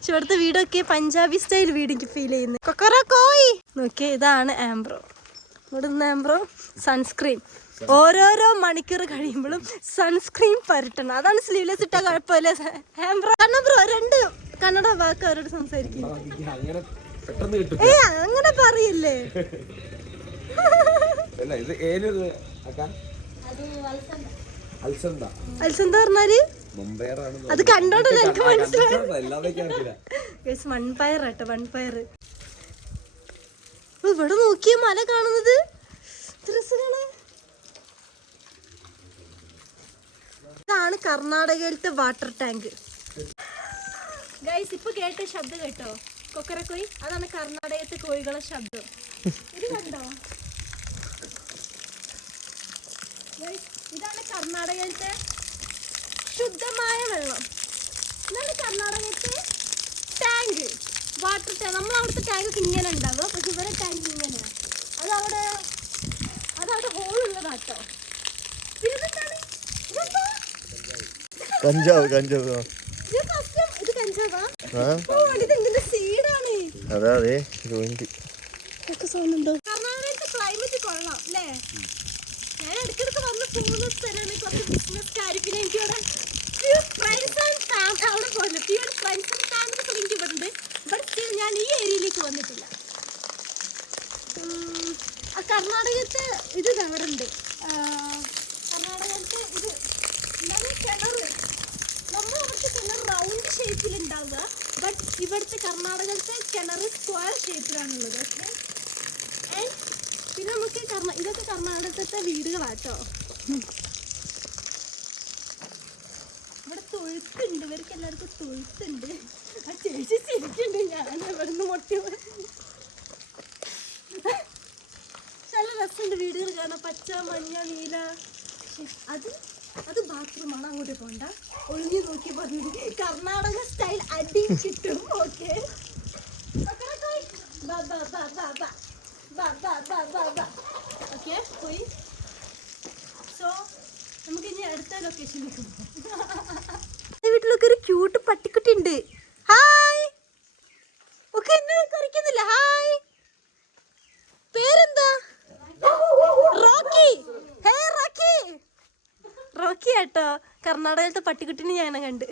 ഇവിടുത്തെ വീടൊക്കെ പഞ്ചാബി സ്റ്റൈൽ വീട് എനിക്ക് ഫീൽ ചെയ്യുന്നു. കൊക്കറോക്കോയ് നോക്കിയേ, ഇതാണ് ആംബ്രോ. ഇവിടുന്ന് ആംബ്രോ സൺസ്ക്രീൻ ഓരോരോ മണിക്കൂർ കഴിയുമ്പോഴും സൺസ്ക്രീൻ പരട്ടണം. അതാണ് സ്ലീവ്ലെസ് ഇട്ടാ കുഴപ്പമില്ല. ആംബ്രോ ബ്രോ രണ്ട് കന്നഡ വാക്ക് അവരോട് സംസാരിക്കും. അങ്ങനെ പറയില്ലേ. അൽസന്ത പറഞ്ഞാല് അത് കണ്ടോണ്ടല്ലോ എനിക്ക് മനസ്സിലായി. വൺപയർ ആട്ടോ, വൺപയർ. ഇവിടെ നോക്കിയ മല കാണുന്നത് ഇതാണ് കർണാടകയിലത്തെ വാട്ടർ ടാങ്ക്. ഗൈസ് ഇപ്പൊ കേട്ട ശബ്ദം കേട്ടോ, കൊക്കരക്കോയി, അതാണ് കർണാടകത്തെ കോഴികളെ ശബ്ദം. ഇത് കണ്ടോ? ഇതാണ് കർണാടകയിലത്തെ ശുദ്ധമായ വെള്ളം. ഇതാണ് കർണാടകത്തെ ടാങ്ക്, വാട്ടർ ടാങ്ക്. നമ്മൾ അവിടുത്തെ ടാങ്ക് ഒക്കെ ഇങ്ങനെ ഉണ്ടാവുക, പക്ഷെ ഇവരെ ടാങ്ക് ഇങ്ങനെയാണ്. അതവിടെ ഹോളുള്ളതാട്ടോ. പിന്നെന്താണ് കഞ്ചാവ് കഞ്ചാവ് ഇത് കഞ്ചാവാ? ഇത് എന്തിന്റെ സീഡാണ്? കർണാടകത്തെ ക്ലൈമറ്റ് കൊള്ളാം അല്ലേ? ഞാൻ ഇടയ്ക്കിടയ്ക്ക് വന്ന് പോകുന്ന സ്ഥലമാണ്. കുറച്ച് ബിസിനസ്സുകാർ, പിന്നെ എനിക്കിവിടെ ഫ്രണ്ട്സ് ആൻഡ് ഫാമിലി, അവിടെ പോയില്ല. ഇവിടെ ഫ്രണ്ട്സ് ആൻഡ് ഫാമിലി ഒക്കെ എനിക്ക് ഇവിടെ ഉണ്ട്. ബട്ട് സ്റ്റിൽ ഞാൻ ഈ ഏരിയയിലേക്ക് വന്നിട്ടില്ല. കർണാടകത്തെ ഇത് കിണറുണ്ട്. കർണാടകത്തെ ഇത് എന്താണ് കിണർ. നമ്മൾ അവിടുത്തെ കിണർ റൗണ്ട് ഷേപ്പിലുണ്ടാവുക, ബട്ട് ഇവിടുത്തെ കർണാടകത്തെ കിണർ സ്ക്വയർ ഷേപ്പിലാണുള്ളത്. ഓക്കെ, ആൻഡ് പിന്നെ നമുക്ക് ഇതൊക്കെ കർണാടകത്തെ വീടുകളാട്ടോ. ഇവിടെ തൊഴുത്തുണ്ട്, ഇവർക്ക് എല്ലാവർക്കും തൊഴുത്തുണ്ട്. ആ ചേച്ചി ശരിക്കുണ്ട്, ഞാൻ ഇവിടുന്ന് മുട്ടി. നല്ല രസമുണ്ട് വീടുകൾ കാണാൻ, പച്ച മഞ്ഞ നീല. അത് ബാത്റൂമാണ്, അങ്ങോട്ട് പോണ്ട. ഒളിഞ്ഞു നോക്കി പറഞ്ഞത് കർണാടക സ്റ്റൈൽ അടി കിട്ടും. ഓക്കെ, ഓക്കെ പോയി. സോ നമുക്ക് ഇനി അടുത്ത ലൊക്കേഷനിലേക്ക് പോകാം. വീട്ടിലൊക്കെ ഒരു ക്യൂട്ട് പട്ടിക്കുട്ടി ഉണ്ട്. ഹായ്. ഓക്കെ, എന്നെ കറിക്കുന്നില്ല. ഹായ്, പേരെന്താ? റോക്കി. കർണാടകയിലത്തെ പട്ടിക്കുട്ടിനെ ഞാൻ കണ്ട്.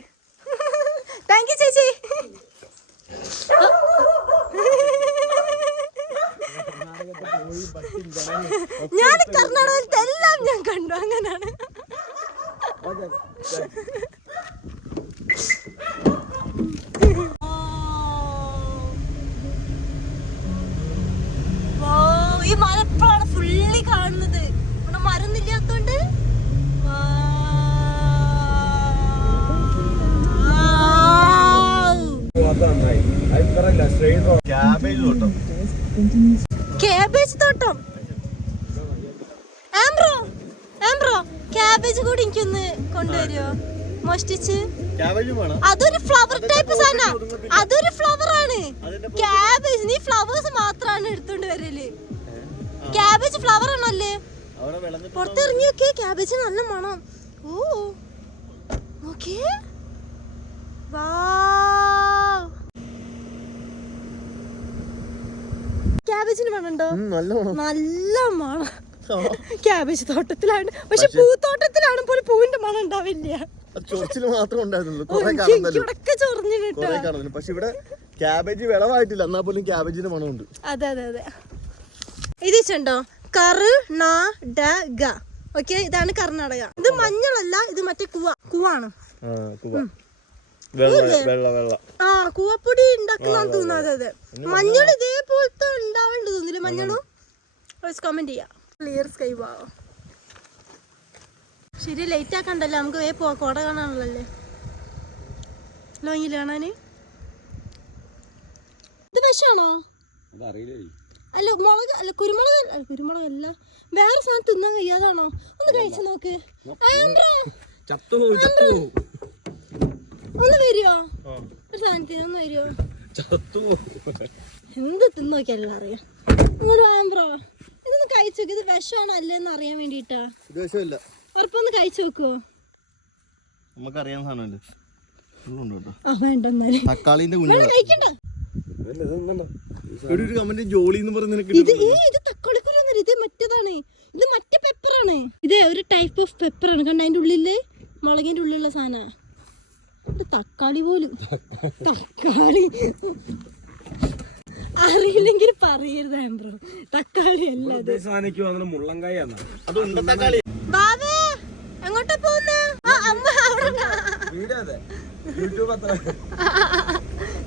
താങ്ക് യു ചേച്ചി. ഞാൻ കർണാടകയിലത്തെ എല്ലാം ഞാൻ കണ്ടു. അങ്ങനാണ്. ഈ മരം എപ്പോഴാണ് ഫുള്ളി കാണുന്നത്. ഇവിടെ മരൊന്നില്ലാത്തോണ്ട് ക്യാബേജ് തോട്ടം. ക്യാബേജ് കൂടി എനിക്കൊന്ന് കൊണ്ടുവരുമോ മോഷ്ടിച്ച്? അതൊരു ഫ്ലവർ ടൈപ്പ് സാധനം. അതൊരു ഫ്ലവർ ആണ്. ക്യാബേജ് നീ ഫ്ലവേഴ്സ് മാത്രാണ് എടുത്തോണ്ട് വരല്. ക്യാബേജ് ഫ്ലവർ ആണല്ലേ. പുറത്തിറങ്ങി നോക്കിയേ, ക്യാബേജ് നല്ല മണം. ഓ നോക്കിയേ, ക്യാബേജിന് മണുണ്ടോ? നല്ല മണം. ക്യാബേജ് തോട്ടത്തിലാണ്, പക്ഷെ പൂത്തോട്ടത്തിലാണ് പോലും പൂവിന്റെ മണം ഉണ്ടാവില്ല. പക്ഷെ ഇവിടെ ക്യാബേജ് വിളവായിട്ടില്ല, എന്നാ പോലും ക്യാബേജിന്റെ മണമുണ്ട്. അതെ അതെ അതെ. ഇത് ചെണ്ടോ കർണാടക. ഓക്കെ, ഇതാണ് കർണാടക. ഇത് മഞ്ഞളല്ല, ഇത് മറ്റേ കുവാണ്. ആ കൂവപ്പൊടി ഉണ്ടാക്കുന്ന തോന്നുന്നത്. അതെ മഞ്ഞൾ ഇതേപോലത്തെ ഉണ്ടാവേണ്ടത് തോന്നില്ല. മഞ്ഞളും കമന്റ് ചെയ്യാം. Clear sky. ശരി, ലൈറ്റ് ആക്കണ്ടല്ലോ, നമുക്ക് വേ പോവാ. കോട കാണാനുള്ളല്ലേ. ലോങ്ങില് കാണാന്. ഇത് വിഷാണോ? അല്ല മുളക് അല്ല, കുരുമുളകല്ല, വേറെ സാധനം തിന്നാൻ കഴിയാതാണോ? ഒന്ന് കഴിച്ചു നോക്ക്. ഒന്ന് വരുവോ? ഒരു സാധനത്തിന് ഒന്ന് വരുവോ? എന്ത് തിന്നോക്കിയല്ല അറിയാം. ബ്രോ ഇതൊന്ന് കഴിച്ചു നോക്കി. ഇത് വിഷമാണോ അല്ലേന്ന് അറിയാൻ വേണ്ടിട്ടാ. ഉറപ്പൊന്ന് കഴിച്ചു നോക്കുവോ? നമുക്കറിയാൻ സാധനമല്ലേ. വേണ്ട തക്കാളിന്റെ കഴിക്കണ്ട. ഇത് തക്കാളിക്കുരു. ഇത് മറ്റേതാണ്. ഇത് മറ്റേ പെപ്പറാണ്. ഇത് ഒരു ടൈപ്പ് ഓഫ് പെപ്പറാണ്. കണ്ട അതിന്റെ ഉള്ളില് മുളകിന്റെ ഉള്ളിലുള്ള സാധന. തക്കാളി പോലും തക്കാളി അറിയില്ലെങ്കിൽ പറയരുത് ബ്രോ. തക്കാളി അല്ല, ബാബേ എങ്ങോട്ടാ പോകുന്ന?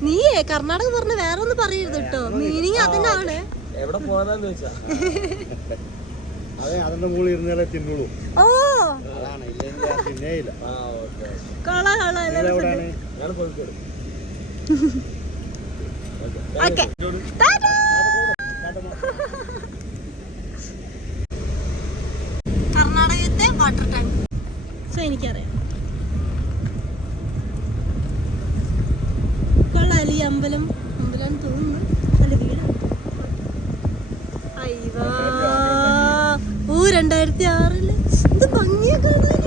നീയേ കർണാടക പറഞ്ഞ വേറെ ഒന്നും പറയരുത് കേട്ടോ. മീനിങ് അതിനാണ്. ഓ കർണാടകത്തെ വാട്ടർ ടാങ്ക്. സോ എനിക്കറിയാം. കൊള്ളാലി അമ്പലം തോന്നുന്നു. നല്ല വീട്. അയ്യോ 2006 ഇത് ഭംഗിയാ കാണാൻ.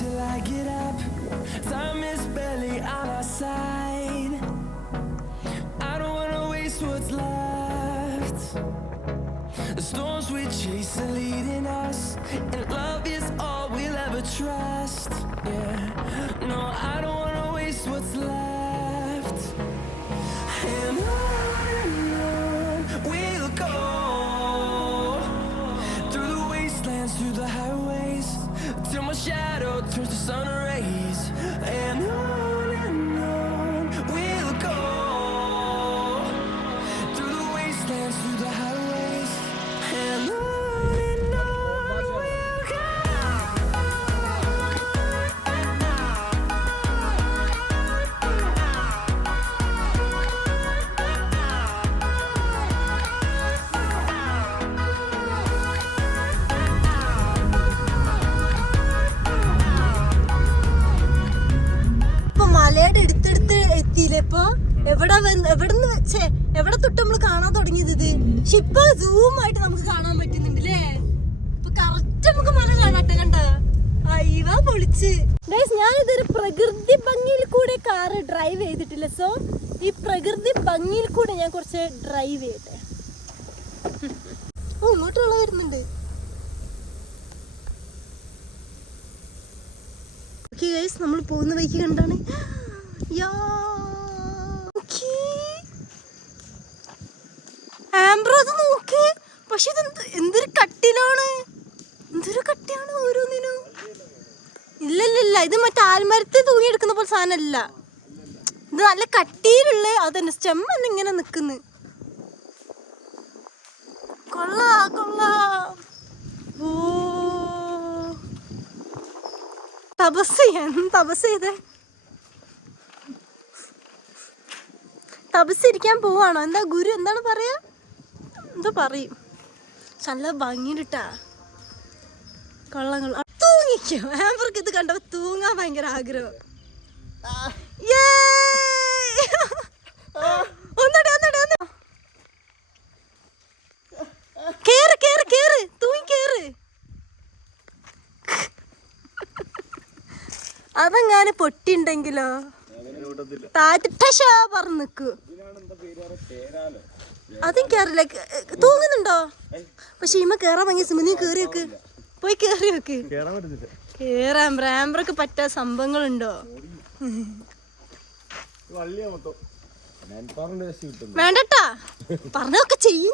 Till I get up, time is barely on our side. I don't wanna waste what's left. The storms we chase are leading us, and love is all we'll ever trust. Yeah, no, I don't wanna waste what's left. And on we'll go, through the wastelands, through the highways, till my shadow turns to sun rays. And on we'll go, through the wastelands, through the highways. And on we'll go. മലയുടെ എടുത്തെടുത്ത് എത്തിയില്ലേ ഇപ്പൊ. എവിടെ തൊട്ട് നമ്മള് കാണാൻ തുടങ്ങിയത് ഇത്. പക്ഷെ ഇപ്പൊ സൂം ആയിട്ട് നമുക്ക് കാണാൻ പറ്റുന്നുണ്ട് അല്ലേ. ഇപ്പൊ കറക്റ്റ് നമുക്ക് മല കാണാട്ടെ. കണ്ട അയ്യവ പൊളിച്ച്. ഗൈസ് ഞാനിതൊരു പ്രകൃതി ഭംഗിയിൽ കൂടെ കാറ് ഡ്രൈവ് ചെയ്തിട്ടില്ല. സോ ഈ പ്രകൃതി ഭംഗിയിൽ കൂടെ ഞാൻ കുറച്ച് ഡ്രൈവ് ചെയ്യട്ടെ. ഓ ഇങ്ങോട്ടുള്ള വരുന്നുണ്ട്. ഓക്കെ ഗൈസ് നമ്മൾ പോകുന്ന വഴിക്ക് കണ്ടാണ്. ആംബ്രോ അത് നോക്ക്. പക്ഷെ ഇത് എന്തൊരു കട്ടിലാണ്, എന്തൊരു കട്ടിയാണ് ഓരോന്നിനും. ഇല്ല ഇത് മറ്റേ ആൽമരത്തിൽ തൂങ്ങിയെടുക്കുന്ന പോലെ സാധനമല്ല. ഇത് നല്ല കട്ടിയിലുള്ള അതന്നെ സ്റ്റെമ്മന്ന് ഇങ്ങനെ നിക്കുന്നു. കൊള്ളാ. ഓ തപസ് ചെയ്തേ. തപസ്സിരിക്കാൻ പോവാണോ? എന്താ ഗുരു എന്താണ് പറയാ? എന്താ പറയും? നല്ല ഭംഗിയിട്ടാ. കൊള്ളാം. തൂങ്ങിക്കോ. ആംബർക്ക് ഇത് കണ്ടപ്പോ തൂങ്ങാൻ ഭയങ്കര ആഗ്രഹം. കേറ് തൂങ്ങി കേറ്. അതെങ്ങാനും പൊട്ടിണ്ടെങ്കിലോ താഴെ പറഞ്ഞു നിക്കൂ. അതെനിക്കറിയില്ല. തൂങ്ങുന്നുണ്ടോ? പക്ഷെ ഇമ്മ കേറാൻ ഭയങ്കര സുമനി. കേറി വെക്ക്, പോയി കേറി വെക്ക്. കേറാൻ ആംബ്രക്ക് പറ്റാ സംഭവങ്ങളുണ്ടോ? വേണ്ടട്ടാ, പറഞ്ഞൊക്കെ ചെയ്യൂ.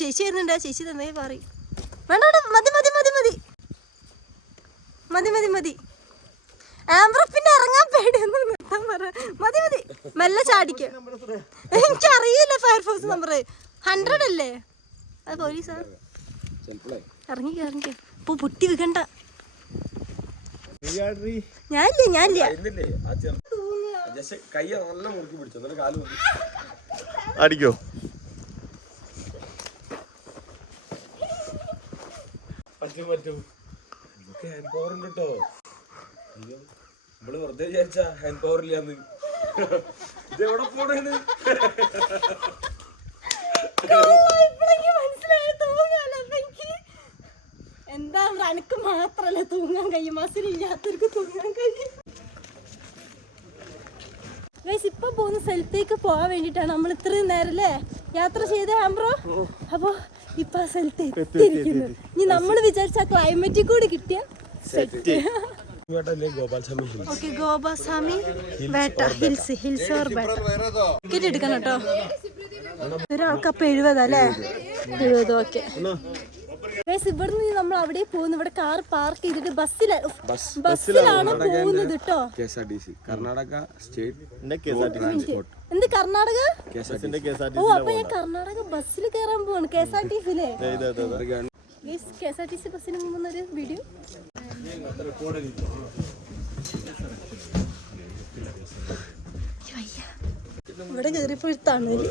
ചേച്ചി വരുന്നുണ്ട്. ചേച്ചി തന്നെ പറയും. വേണ്ട മതി. ആംബ്ര പിന്നെ ഇറങ്ങാൻ പേടിയൊന്നും നിർത്താൻ പറ. മതി മെല്ലെ ചാടിക്ക. എനിക്കറിയില്ല ഫയർഫോഴ്സ് നമ്പർ 100 അല്ലേ? അത് പോലീസാ. ഇറങ്ങിക്ക ഇപ്പൊ പൊട്ടി വെക്കണ്ട. ഞാനില്ല. അടിക്കോ? പറ്റും. ഹാൻഡ് പവർ ഉണ്ട് കേട്ടോ. നമ്മള് വെറുതെ വിചാരിച്ചാ ഹാൻഡ് പവർ ഇല്ലാന്ന്. ഇതെവിടെ പോണേന്ന് എന്താ അനക്ക് മാത്രല്ല തൂങ്ങാൻ കഴിയും, മസിലില്ലാത്തവർക്ക് തൂങ്ങാൻ കഴിയും. ഇപ്പൊ പോകുന്ന സ്ഥലത്തേക്ക് പോകാൻ വേണ്ടിട്ടാണ് നമ്മൾ ഇത്രയും നേരല്ലേ യാത്ര ചെയ്ത ആംബ്രോ. അപ്പൊ ഇപ്പൊ ആ സ്ഥലത്ത് എത്തിയിരിക്കുന്നു. ഇനി നമ്മൾ വിചാരിച്ച ക്ലൈമറ്റിൽ കൂടി കിട്ടിയ സെറ്റ്. ഗോപാൽസ്വാമി വേട്ട ഹിൽസ് ഓർ ബേട്ട. ടിക്കറ്റ് എടുക്കണം കേട്ടോ. ഒരാൾക്ക് അപ്പൊ 70 അല്ലേ? 70. ഓക്കെ. ഇവിടുന്ന് നമ്മൾ അവിടെ പോകുന്നു. ഇവിടെ കാർ പാർക്ക് ചെയ്തിട്ട് ബസ്സിലാണ് പോകുന്നത് കേട്ടോ. കർണാടക സ്റ്റേറ്റ് എന്ത് കർണാടക? ഓ അപ്പൊ ഞാൻ കർണാടക ബസ്സിൽ കയറാൻ പോവാണ്. KSRTC-യിലെ KSRTC ബസ്സിന് പോകുന്നൊരു വീഡിയോ. ഇവിടെ കയറിയപ്പോ തണല്.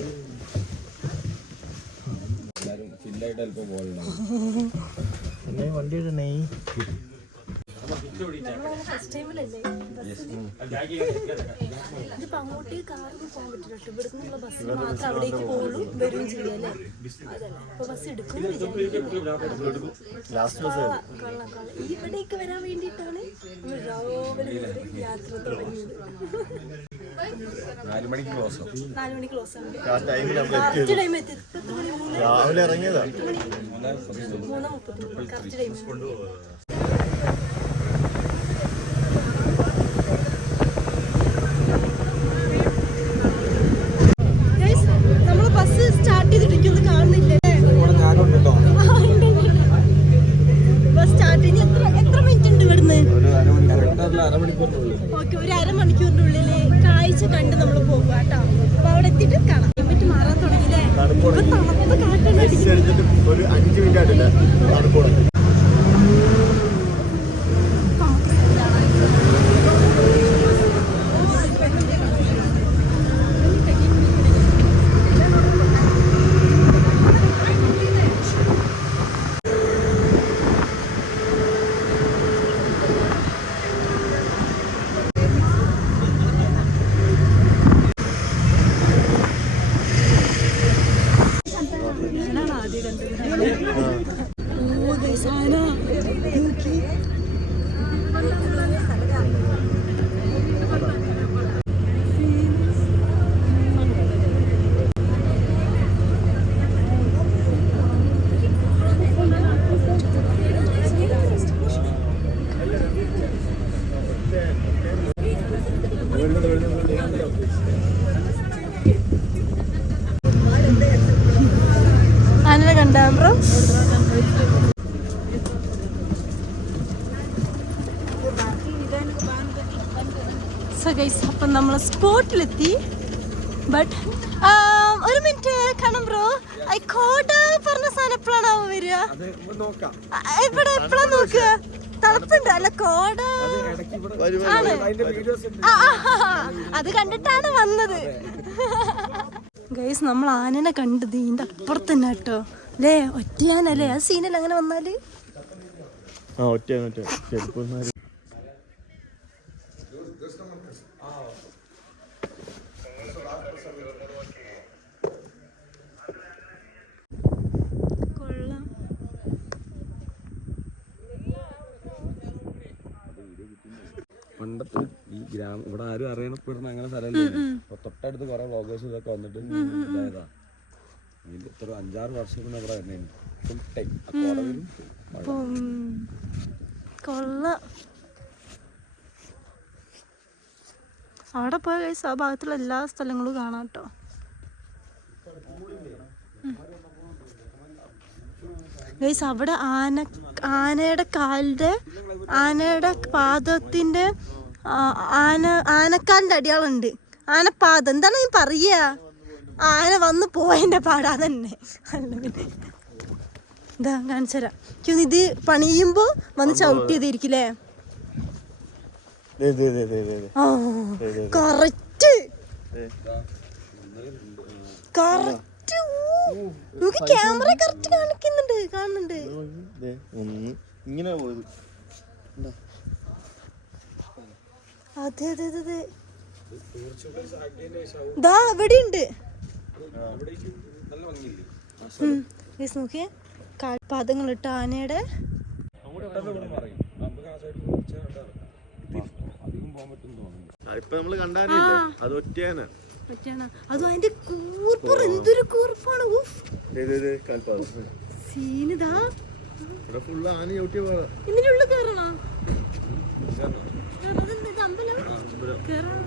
ഇതിപ്പോ അങ്ങോട്ടേക്ക് കാറിന് പോകാൻ പറ്റില്ല. ഇവിടുന്നുള്ള ബസ്സിൽ മാത്രം അവിടേക്ക് പോകുള്ളൂ, വരും ചെയ്യല്ലേ? അപ്പൊ ബസ് എടുക്കും. ഇവിടേക്ക് വരാൻ വേണ്ടിയിട്ടാണ് രാവിലെ യാത്ര തുടങ്ങിയത്. 4 മണിക്ക് ക്ലോസ് ആണ്. 4 മണിക്ക് ക്ലോസ് ആണ്. രാവിലെ ഇറങ്ങിയതാ. 3:30 കറക്റ്റ് ടൈം. നമ്മള് ബസ് സ്റ്റാർട്ട് ചെയ്തിട്ടൊന്നും കാണുന്നില്ലേ? ബസ് സ്റ്റാർട്ട് ചെയ്ത് എത്ര മിനിറ്റ് ഉണ്ട് ഇവിടുന്ന്? ഓക്കെ, ഒരു അരമണിക്കൂറിനുള്ളില് കാഴ്ച കണ്ട് നമ്മൾ പോകുക കേട്ടോ. അപ്പൊ അവിടെ എത്തിയിട്ട് കാണാം. ക്ലൈമറ്റ് മാറാൻ തുടങ്ങിയില്ലേ? ഇപ്പൊ തണുത്ത കാറ്റാണ്. ഒരു 5 മിനിറ്റ് ആയിട്ടില്ല തണുപ്പോടെ. എന്താ ബ്രോ? സോ ഗൈസ്, അപ്പം നമ്മൾ സ്പോട്ടിലെത്തി. ബട്ട് ഒരു മിനിറ്റ് കാണാം ബ്രോ. ഐ കോട പറഞ്ഞ സാധനം എപ്പോഴാണാവോ വരിക? ഇവിടെ എപ്പോഴാ നോക്കുക? തണുപ്പുണ്ട് അല്ല കോട ആണ്. അത് കണ്ടിട്ടാണ് വന്നത്. ഗൈസ്, നമ്മൾ ആനനെ കണ്ടത് ഇതിന്റെ അപ്പുറത്ത് തന്നെ കേട്ടോ അല്ലേ? ഒറ്റയാനല്ലേ ആ സീനല്ല അങ്ങനെ വന്നാല്? കൊള്ളാം. പണ്ടത്തെ ഈ ഗ്രാമം ഇവിടെ ആരും അറിയപ്പെടുന്ന അങ്ങനെ സ്ഥലമല്ലേ. അപ്പൊ തൊട്ടടുത്ത് കുറെ വ്ളോഗേഴ്സ് ഇതൊക്കെ വന്നിട്ട് ഇതായതാ. ഇത്ര 5-6 വർഷം ഇവിടെ വരുന്നേ. ഫുൾ ടൈം കൊള്ളാം. അവിടെ പോയ ഗൈസ് ആ ഭാഗത്തുള്ള എല്ലാ സ്ഥലങ്ങളും കാണാം കേട്ടോ. ഗൈസ്, അവിടെ ആനയുടെ കാലിന്റെ ആനയുടെ പാദത്തിന്റെ ആനക്കാലിന്റെ അടിയാളുണ്ട്. ആനപ്പാദം എന്താണ് ഞാൻ പറയാ? ആന വന്ന് പോയതിന്റെ പാടാ തന്നെ. അല്ല പിന്നെ ഇതാ കാണിച്ചരാ. ഇത് പണിയുമ്പോ വന്ന് ചവിട്ടിയതായിരിക്കില്ലേ? Correct correct. ക്യാമറ കറക്റ്റ് കാണുന്നുണ്ട്. ഇങ്ങനെ പോയത്. അതെ അതെ അതെ. ദാ ഇവിടെ ഉണ്ട്. നോക്കിയേ, കാൽപാദങ്ങളിട്ട ആനയുടെ. ഇപ്പൊ നമ്മള് കണ്ടാനില്ലേ, അത് ഒറ്റയാന. അതും അതിന്റെ കൂർപ്പർ എന്തൊരു കൂർപ്പാണ്. സീനിതാ ഫുള്ള് ആന ചവിട്ടിയ പോലെ. ഇതിന്റെ ഉള്ളിൽ കേറണോ? അമ്പലം കേറണം.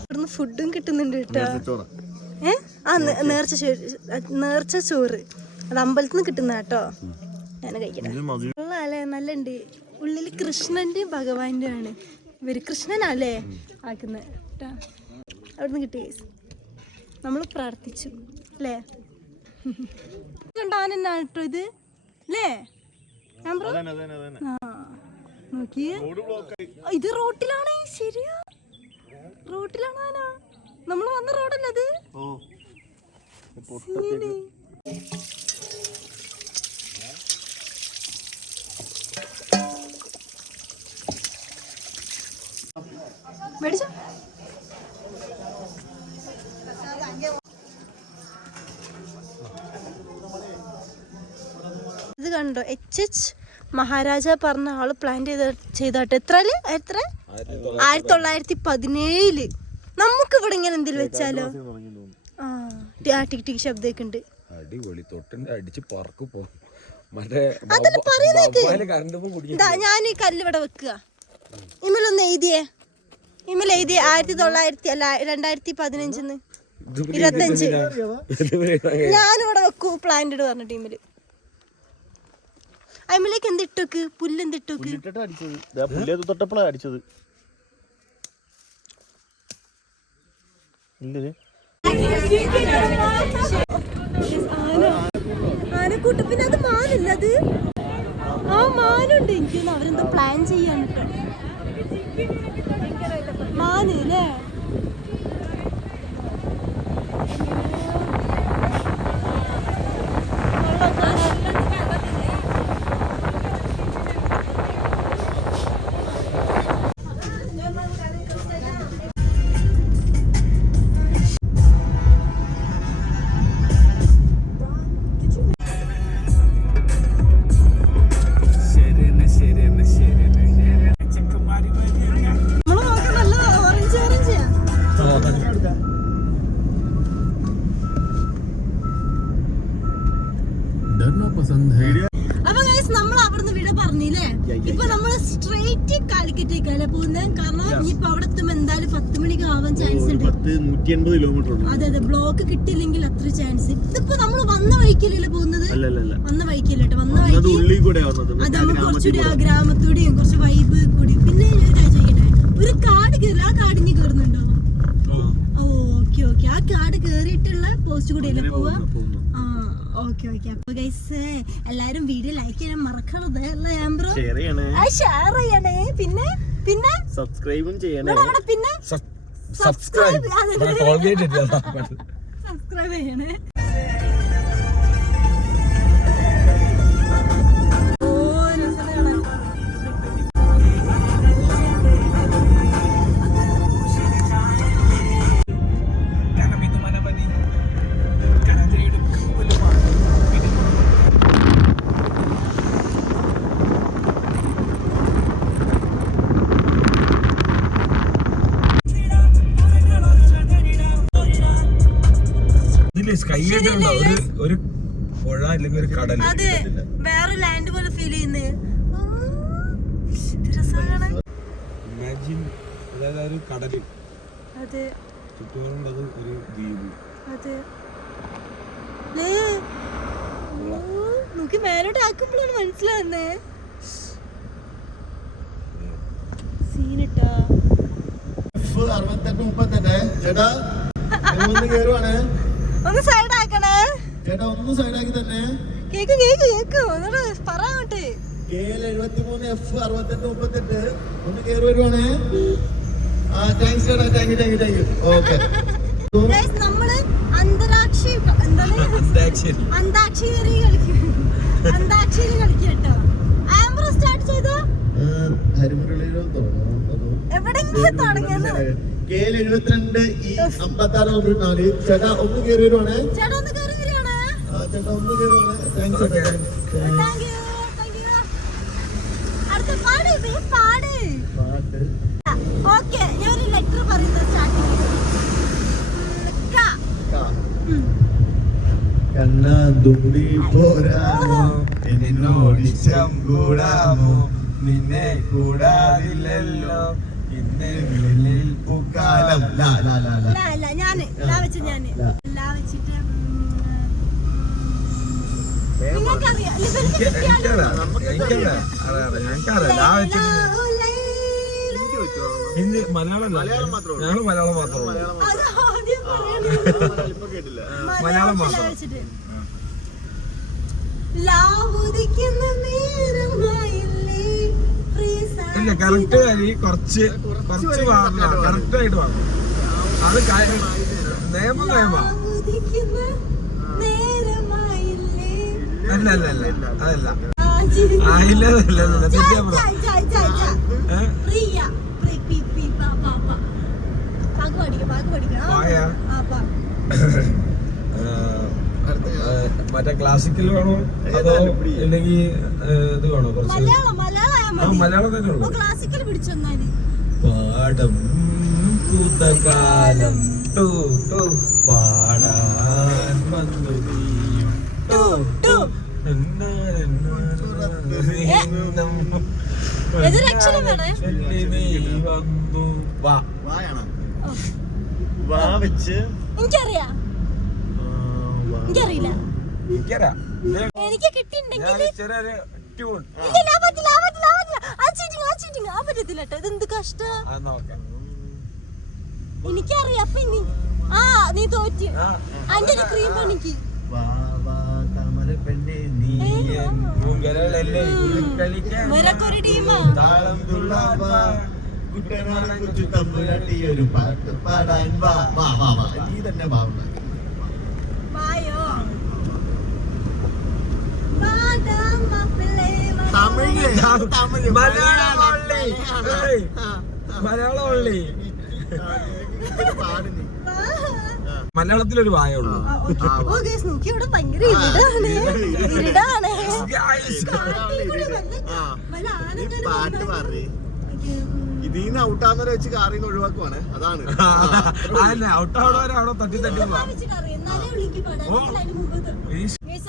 ഇവിടുന്ന് ഫുഡും കിട്ടുന്നുണ്ട് കേട്ടോ. നേർച്ച ചോറ് അത് അമ്പലത്തിൽ നിന്ന് കിട്ടുന്ന കേട്ടോ. ഞാൻ കഴിക്കട്ടെ. അല്ലേ, നല്ലുണ്ട്. ഉള്ളില് കൃഷ്ണന്റെയും ഭഗവാന്റെ ആണ്. ഇവര് കൃഷ്ണനല്ലേ ആക്കുന്നത് കേട്ടോ. അവിടുന്ന് കിട്ടി. നമ്മൾ പ്രാർത്ഥിച്ചു അല്ലേ? കണ്ടാനാണ് കേട്ടോ ഇത് അല്ലേ? നോക്കിയേ, ഇത് റോട്ടിലാണ്. ശരിയാ, റോട്ടിലാണ് ആന. നമ്മൾ വന്ന റോഡല്ലേ അത്? മേടിച്ചോ? ഇത് കണ്ടോ, HH മഹാരാജ പറഞ്ഞ ആള് പ്ലാൻ ചെയ്താട്ടെ. എത്രയില്? 1917. നമുക്ക് ഇവിടെ ഇങ്ങനെ എന്തെങ്കിലും വെച്ചാലോ? ടിക് ടിക് ശബ്ദമൊക്കെ ഉണ്ട്. അടിപൊളി. തൊട്ടിന്റെ അടിച്ച് പറക്കു പോ. ഞാൻ ഈ കല്ല് ഇവിടെ വെക്കുക. ഇമ്മലൊന്ന് എഴുതിയേ. 2015 25. ഞാനിവിടെ വെക്കൂ പ്ലാന്റഡ് പറഞ്ഞ ടീമില്. അയിമലേക്ക് എന്തിട്ടോക്ക്? പുല്ലെന്തിട്ടോക്ക്? തൊട്ടപ്പോഴാ അടിച്ചത്. ആനക്കൂട്ടം. പിന്നെ അത് മാനില്ല. അത് ആ മാനുണ്ട്. എനിക്ക് അവരെന്തോ പ്ലാൻ ചെയ്യാൻ കേട്ടോ. മാന് അല്ലേ? അപ്പൊ ഗൈസ് നമ്മൾ അവിടുന്ന് വിട പറഞ്ഞില്ലേ, ഇപ്പൊ നമ്മള് സ്ട്രെയിറ്റ് കാലിക്കറ്റേക്കല്ലേ പോകുന്നത്. കാരണം ഇനിയിപ്പൊ അവിടെ എത്തുമ്പോ എന്തായാലും 10 മണിക്ക് ആവാൻ ചാൻസ് ഉണ്ട്. 180 കിലോമീറ്റർ. അതെ അതെ, ബ്ലോക്ക് കിട്ടില്ലെങ്കിൽ അത്ര ചാൻസ്. ഇതിപ്പോ നമ്മള് വന്ന വഴിക്കല്ലേ പോകുന്നത്, വന്ന വഴിക്കല്ലേ കേട്ടോ, വന്ന വഴിക്ക് അത് നമുക്ക് കുറച്ചുകൂടി ആ ഗ്രാമത്തൂടെയും കുറച്ച് വൈബ് കൂടി. പിന്നെ ഒരു കാര്യം ചെയ്യട്ടെ, ഒരു കാട് കയറി, ആ കാടിന് കയറുന്നുണ്ടോ? ഓക്കെ ഓക്കെ, ആ കാട് കേറിയിട്ടുള്ള പോസ്റ്റ് കൂടെ അല്ലേ പോവാ? ആ ഓക്കെ ഓക്കെ. അപ്പൊ ഗൈസ് എല്ലാരും വീഡിയോ ലൈക്ക് ചെയ്യാൻ മറക്കരുത് അല്ലേ ആംബ്രോ? ഷെയർ ചെയ്യണേ, പിന്നെ പിന്നെ സബ്സ്ക്രൈബും ചെയ്യണേ. പിന്നെ സബ്സ്ക്രൈബ് ചെയ്യണേ. സ്കൈ ആയിട്ടുണ്ടോ ഒരു പുഴ അല്ലെങ്കിൽ ഒരു കടൽ? അതെ, വേറെ ലാൻഡ് പോലെ ഫീൽ ചെയ്യുന്നേ. ഇമാജിൻ, അതായത് ഒരു കടല്, അതെ ചുറ്റുപാടുണ്ടത് ഒരു ദ്വീപ്. അതെ, നോക്കി മേലോട്ട് ആക്കുമ്പോഴാണ് മനസ്സിലാവുന്നേ സീനിട്ടാ. 68 ചേട്ടാ ഒന്ന് കേറുവാണ്. ഒന്ന് സൈഡ് ആക്കണേ ചേട്ടാ, ഒന്ന് സൈഡാക്കി തന്നെ. കേക്ക് കേക്ക് കേക്ക് ഒന്നൂടെ പറയാട്ടെ. KL73 F6838 ഒന്ന് കേറി വരുവാണ്. താങ്ക്സ് ചേട്ടാ, താങ്ക് യു. ഓക്കെ നമ്മള് അന്താക്ഷരി കളിക്കട്ടോ. ആംബ്രോ സ്റ്റാർട്ട് ചെയ്തോ? എവിടെങ്കിലും തുടങ്ങിയത്. KL72 56 ചേട്ടാ ഒന്ന് കേറി വരുവാണ്. ചേട്ടാ ഒന്ന് കയറി വരികയാണ്. ചേട്ടാ ഒന്ന് കേറി വരുവാണ്. താങ്ക്സ് ചേട്ടാ. Thank you. അടുത്ത പാട് പാട്. ഓക്കെ, ഞാൻ ഒരു ലെറ്റർ പറയുന്നത് സ്റ്റാർട്ടിങ്. കണ്ണാതുമ്പി പോരാമോ എന്നോടിച്ചം കൂടാമോ നിന്നെ കൂടാതില്ലല്ലോ ഇന്നേ പൂക്കാലം. ഞാന് വെച്ചിട്ട് നിങ്ങൾക്കറിയാം ഹിന്ദി മലയാളം മാത്രമേ ഞങ്ങള് മലയാളം മാത്രമേ മലയാളം മാത്രം. ഇല്ല, കറക്റ്റ് കുറച്ച് കറക്റ്റ് ആയിട്ട് വേണം. അത് നിയമം അല്ല അതല്ല മറ്റേ ക്ലാസിക്കൽ വേണോ അതോ ഇല്ലെങ്കിൽ ഇത് വേണോ? കുറച്ച് മലയാളം തന്നെ ഉള്ളു. ക്ലാസിക്കൽ പിടിച്ചു. പാടം പൂത്തകാലം പാടാൻ വന്നു നീയും എനിക്കറിയാം. എനിക്ക് കിട്ടിയിട്ടുണ്ടെങ്കിൽ പറ്റത്തില്ല കേട്ടോ. ഇതെന്ത് കഷ്ട. എനിക്കറിയാം. അപ്പൊ നീ തോറ്റ്. അതിന്റെ ഒരു ക്രീം പണിക്ക് ഒരു ടീമാ. ഒരു പാട്ട് പാടാൻ നീ തന്നെ പാടുന്ന മലയാളത്തിലൊരു വായ ഉള്ളു. ഭയങ്കര ഇരുടാണ്. പാട്ട് പാടേ ഇതിന്ന് ഔട്ടാന്നവരെ വെച്ച് കാറിന്ന് ഒഴിവാക്കുവാണ്. അതാണ് ഔട്ടാവണവരെ അവിടെ തട്ടി തട്ടി.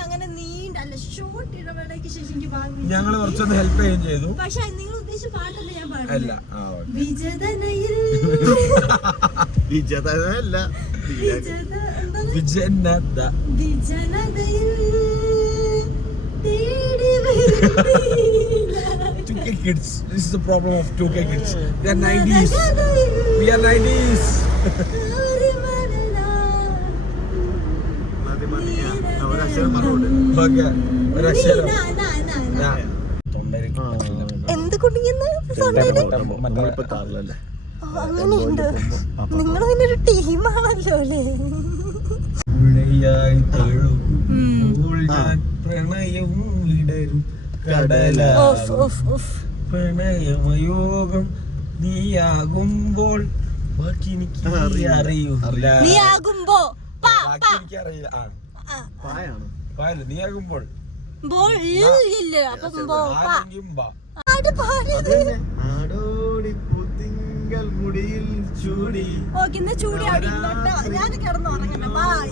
അങ്ങനെ നീണ്ട അല്ല ഷോർട്ട് ഇടവേളയ്ക്ക് ശേഷം എനിക്ക് ഭാവി ഞങ്ങള് കുറച്ചൊന്ന് ഹെൽപ്പ് ചെയ്യുകയും ചെയ്തു. പക്ഷെ നിങ്ങൾ ഉദ്ദേശിച്ച പാട്ടല്ലേ ഞാൻ പാടുന്നത്? അല്ല വിജതനയിൽ വിജയതല്ല വിജനത വിജനതയിൽ തേടി വരുന്നില്ല. 2K kids. This is the problem of 2K kids. We are 90s. We are 90s. ഒരക്ഷരം പറഞ്ഞോണ്ട് Okay. ഒരക്ഷരം. നാ. തൊണ്ടയിൽ പറ്റില്ല. എന്ത് കുടുങ്ങിയെന്ന് തൊണ്ടയില്? താറിലല്ലേ അങ്ങനെയുണ്ട്. നിങ്ങൾ പിന്നെ ഒരു ടീമാണല്ലോ അല്ലേ? പുഴയായി തഴുകുമ്പോൾ ഞാൻ പ്രണയവും വിടരും കടലാകും. പ്രണയമയോഗം നീയാകുമ്പോൾ ബാക്കി എനിക്ക് അറിയൂല. നീ ആകുമ്പോ ബാക്കി എനിക്കറിയില്ല. പായാണ് പായല്ല നീയാകുമ്പോൾ ബോൾ ഇല്ല. അപ്പം ബോ പാ. ആരെങ്കിലും ബാ. പാട്ട് പാടിയത്. നാടോടി പൂത്തിങ്കൾ മുടിയിൽ ചൂടി ഓക്കെ, ഇന്ന് ചൂടി ആടി. ഞാൻ കിടന്നുറങ്ങണം. ബൈ.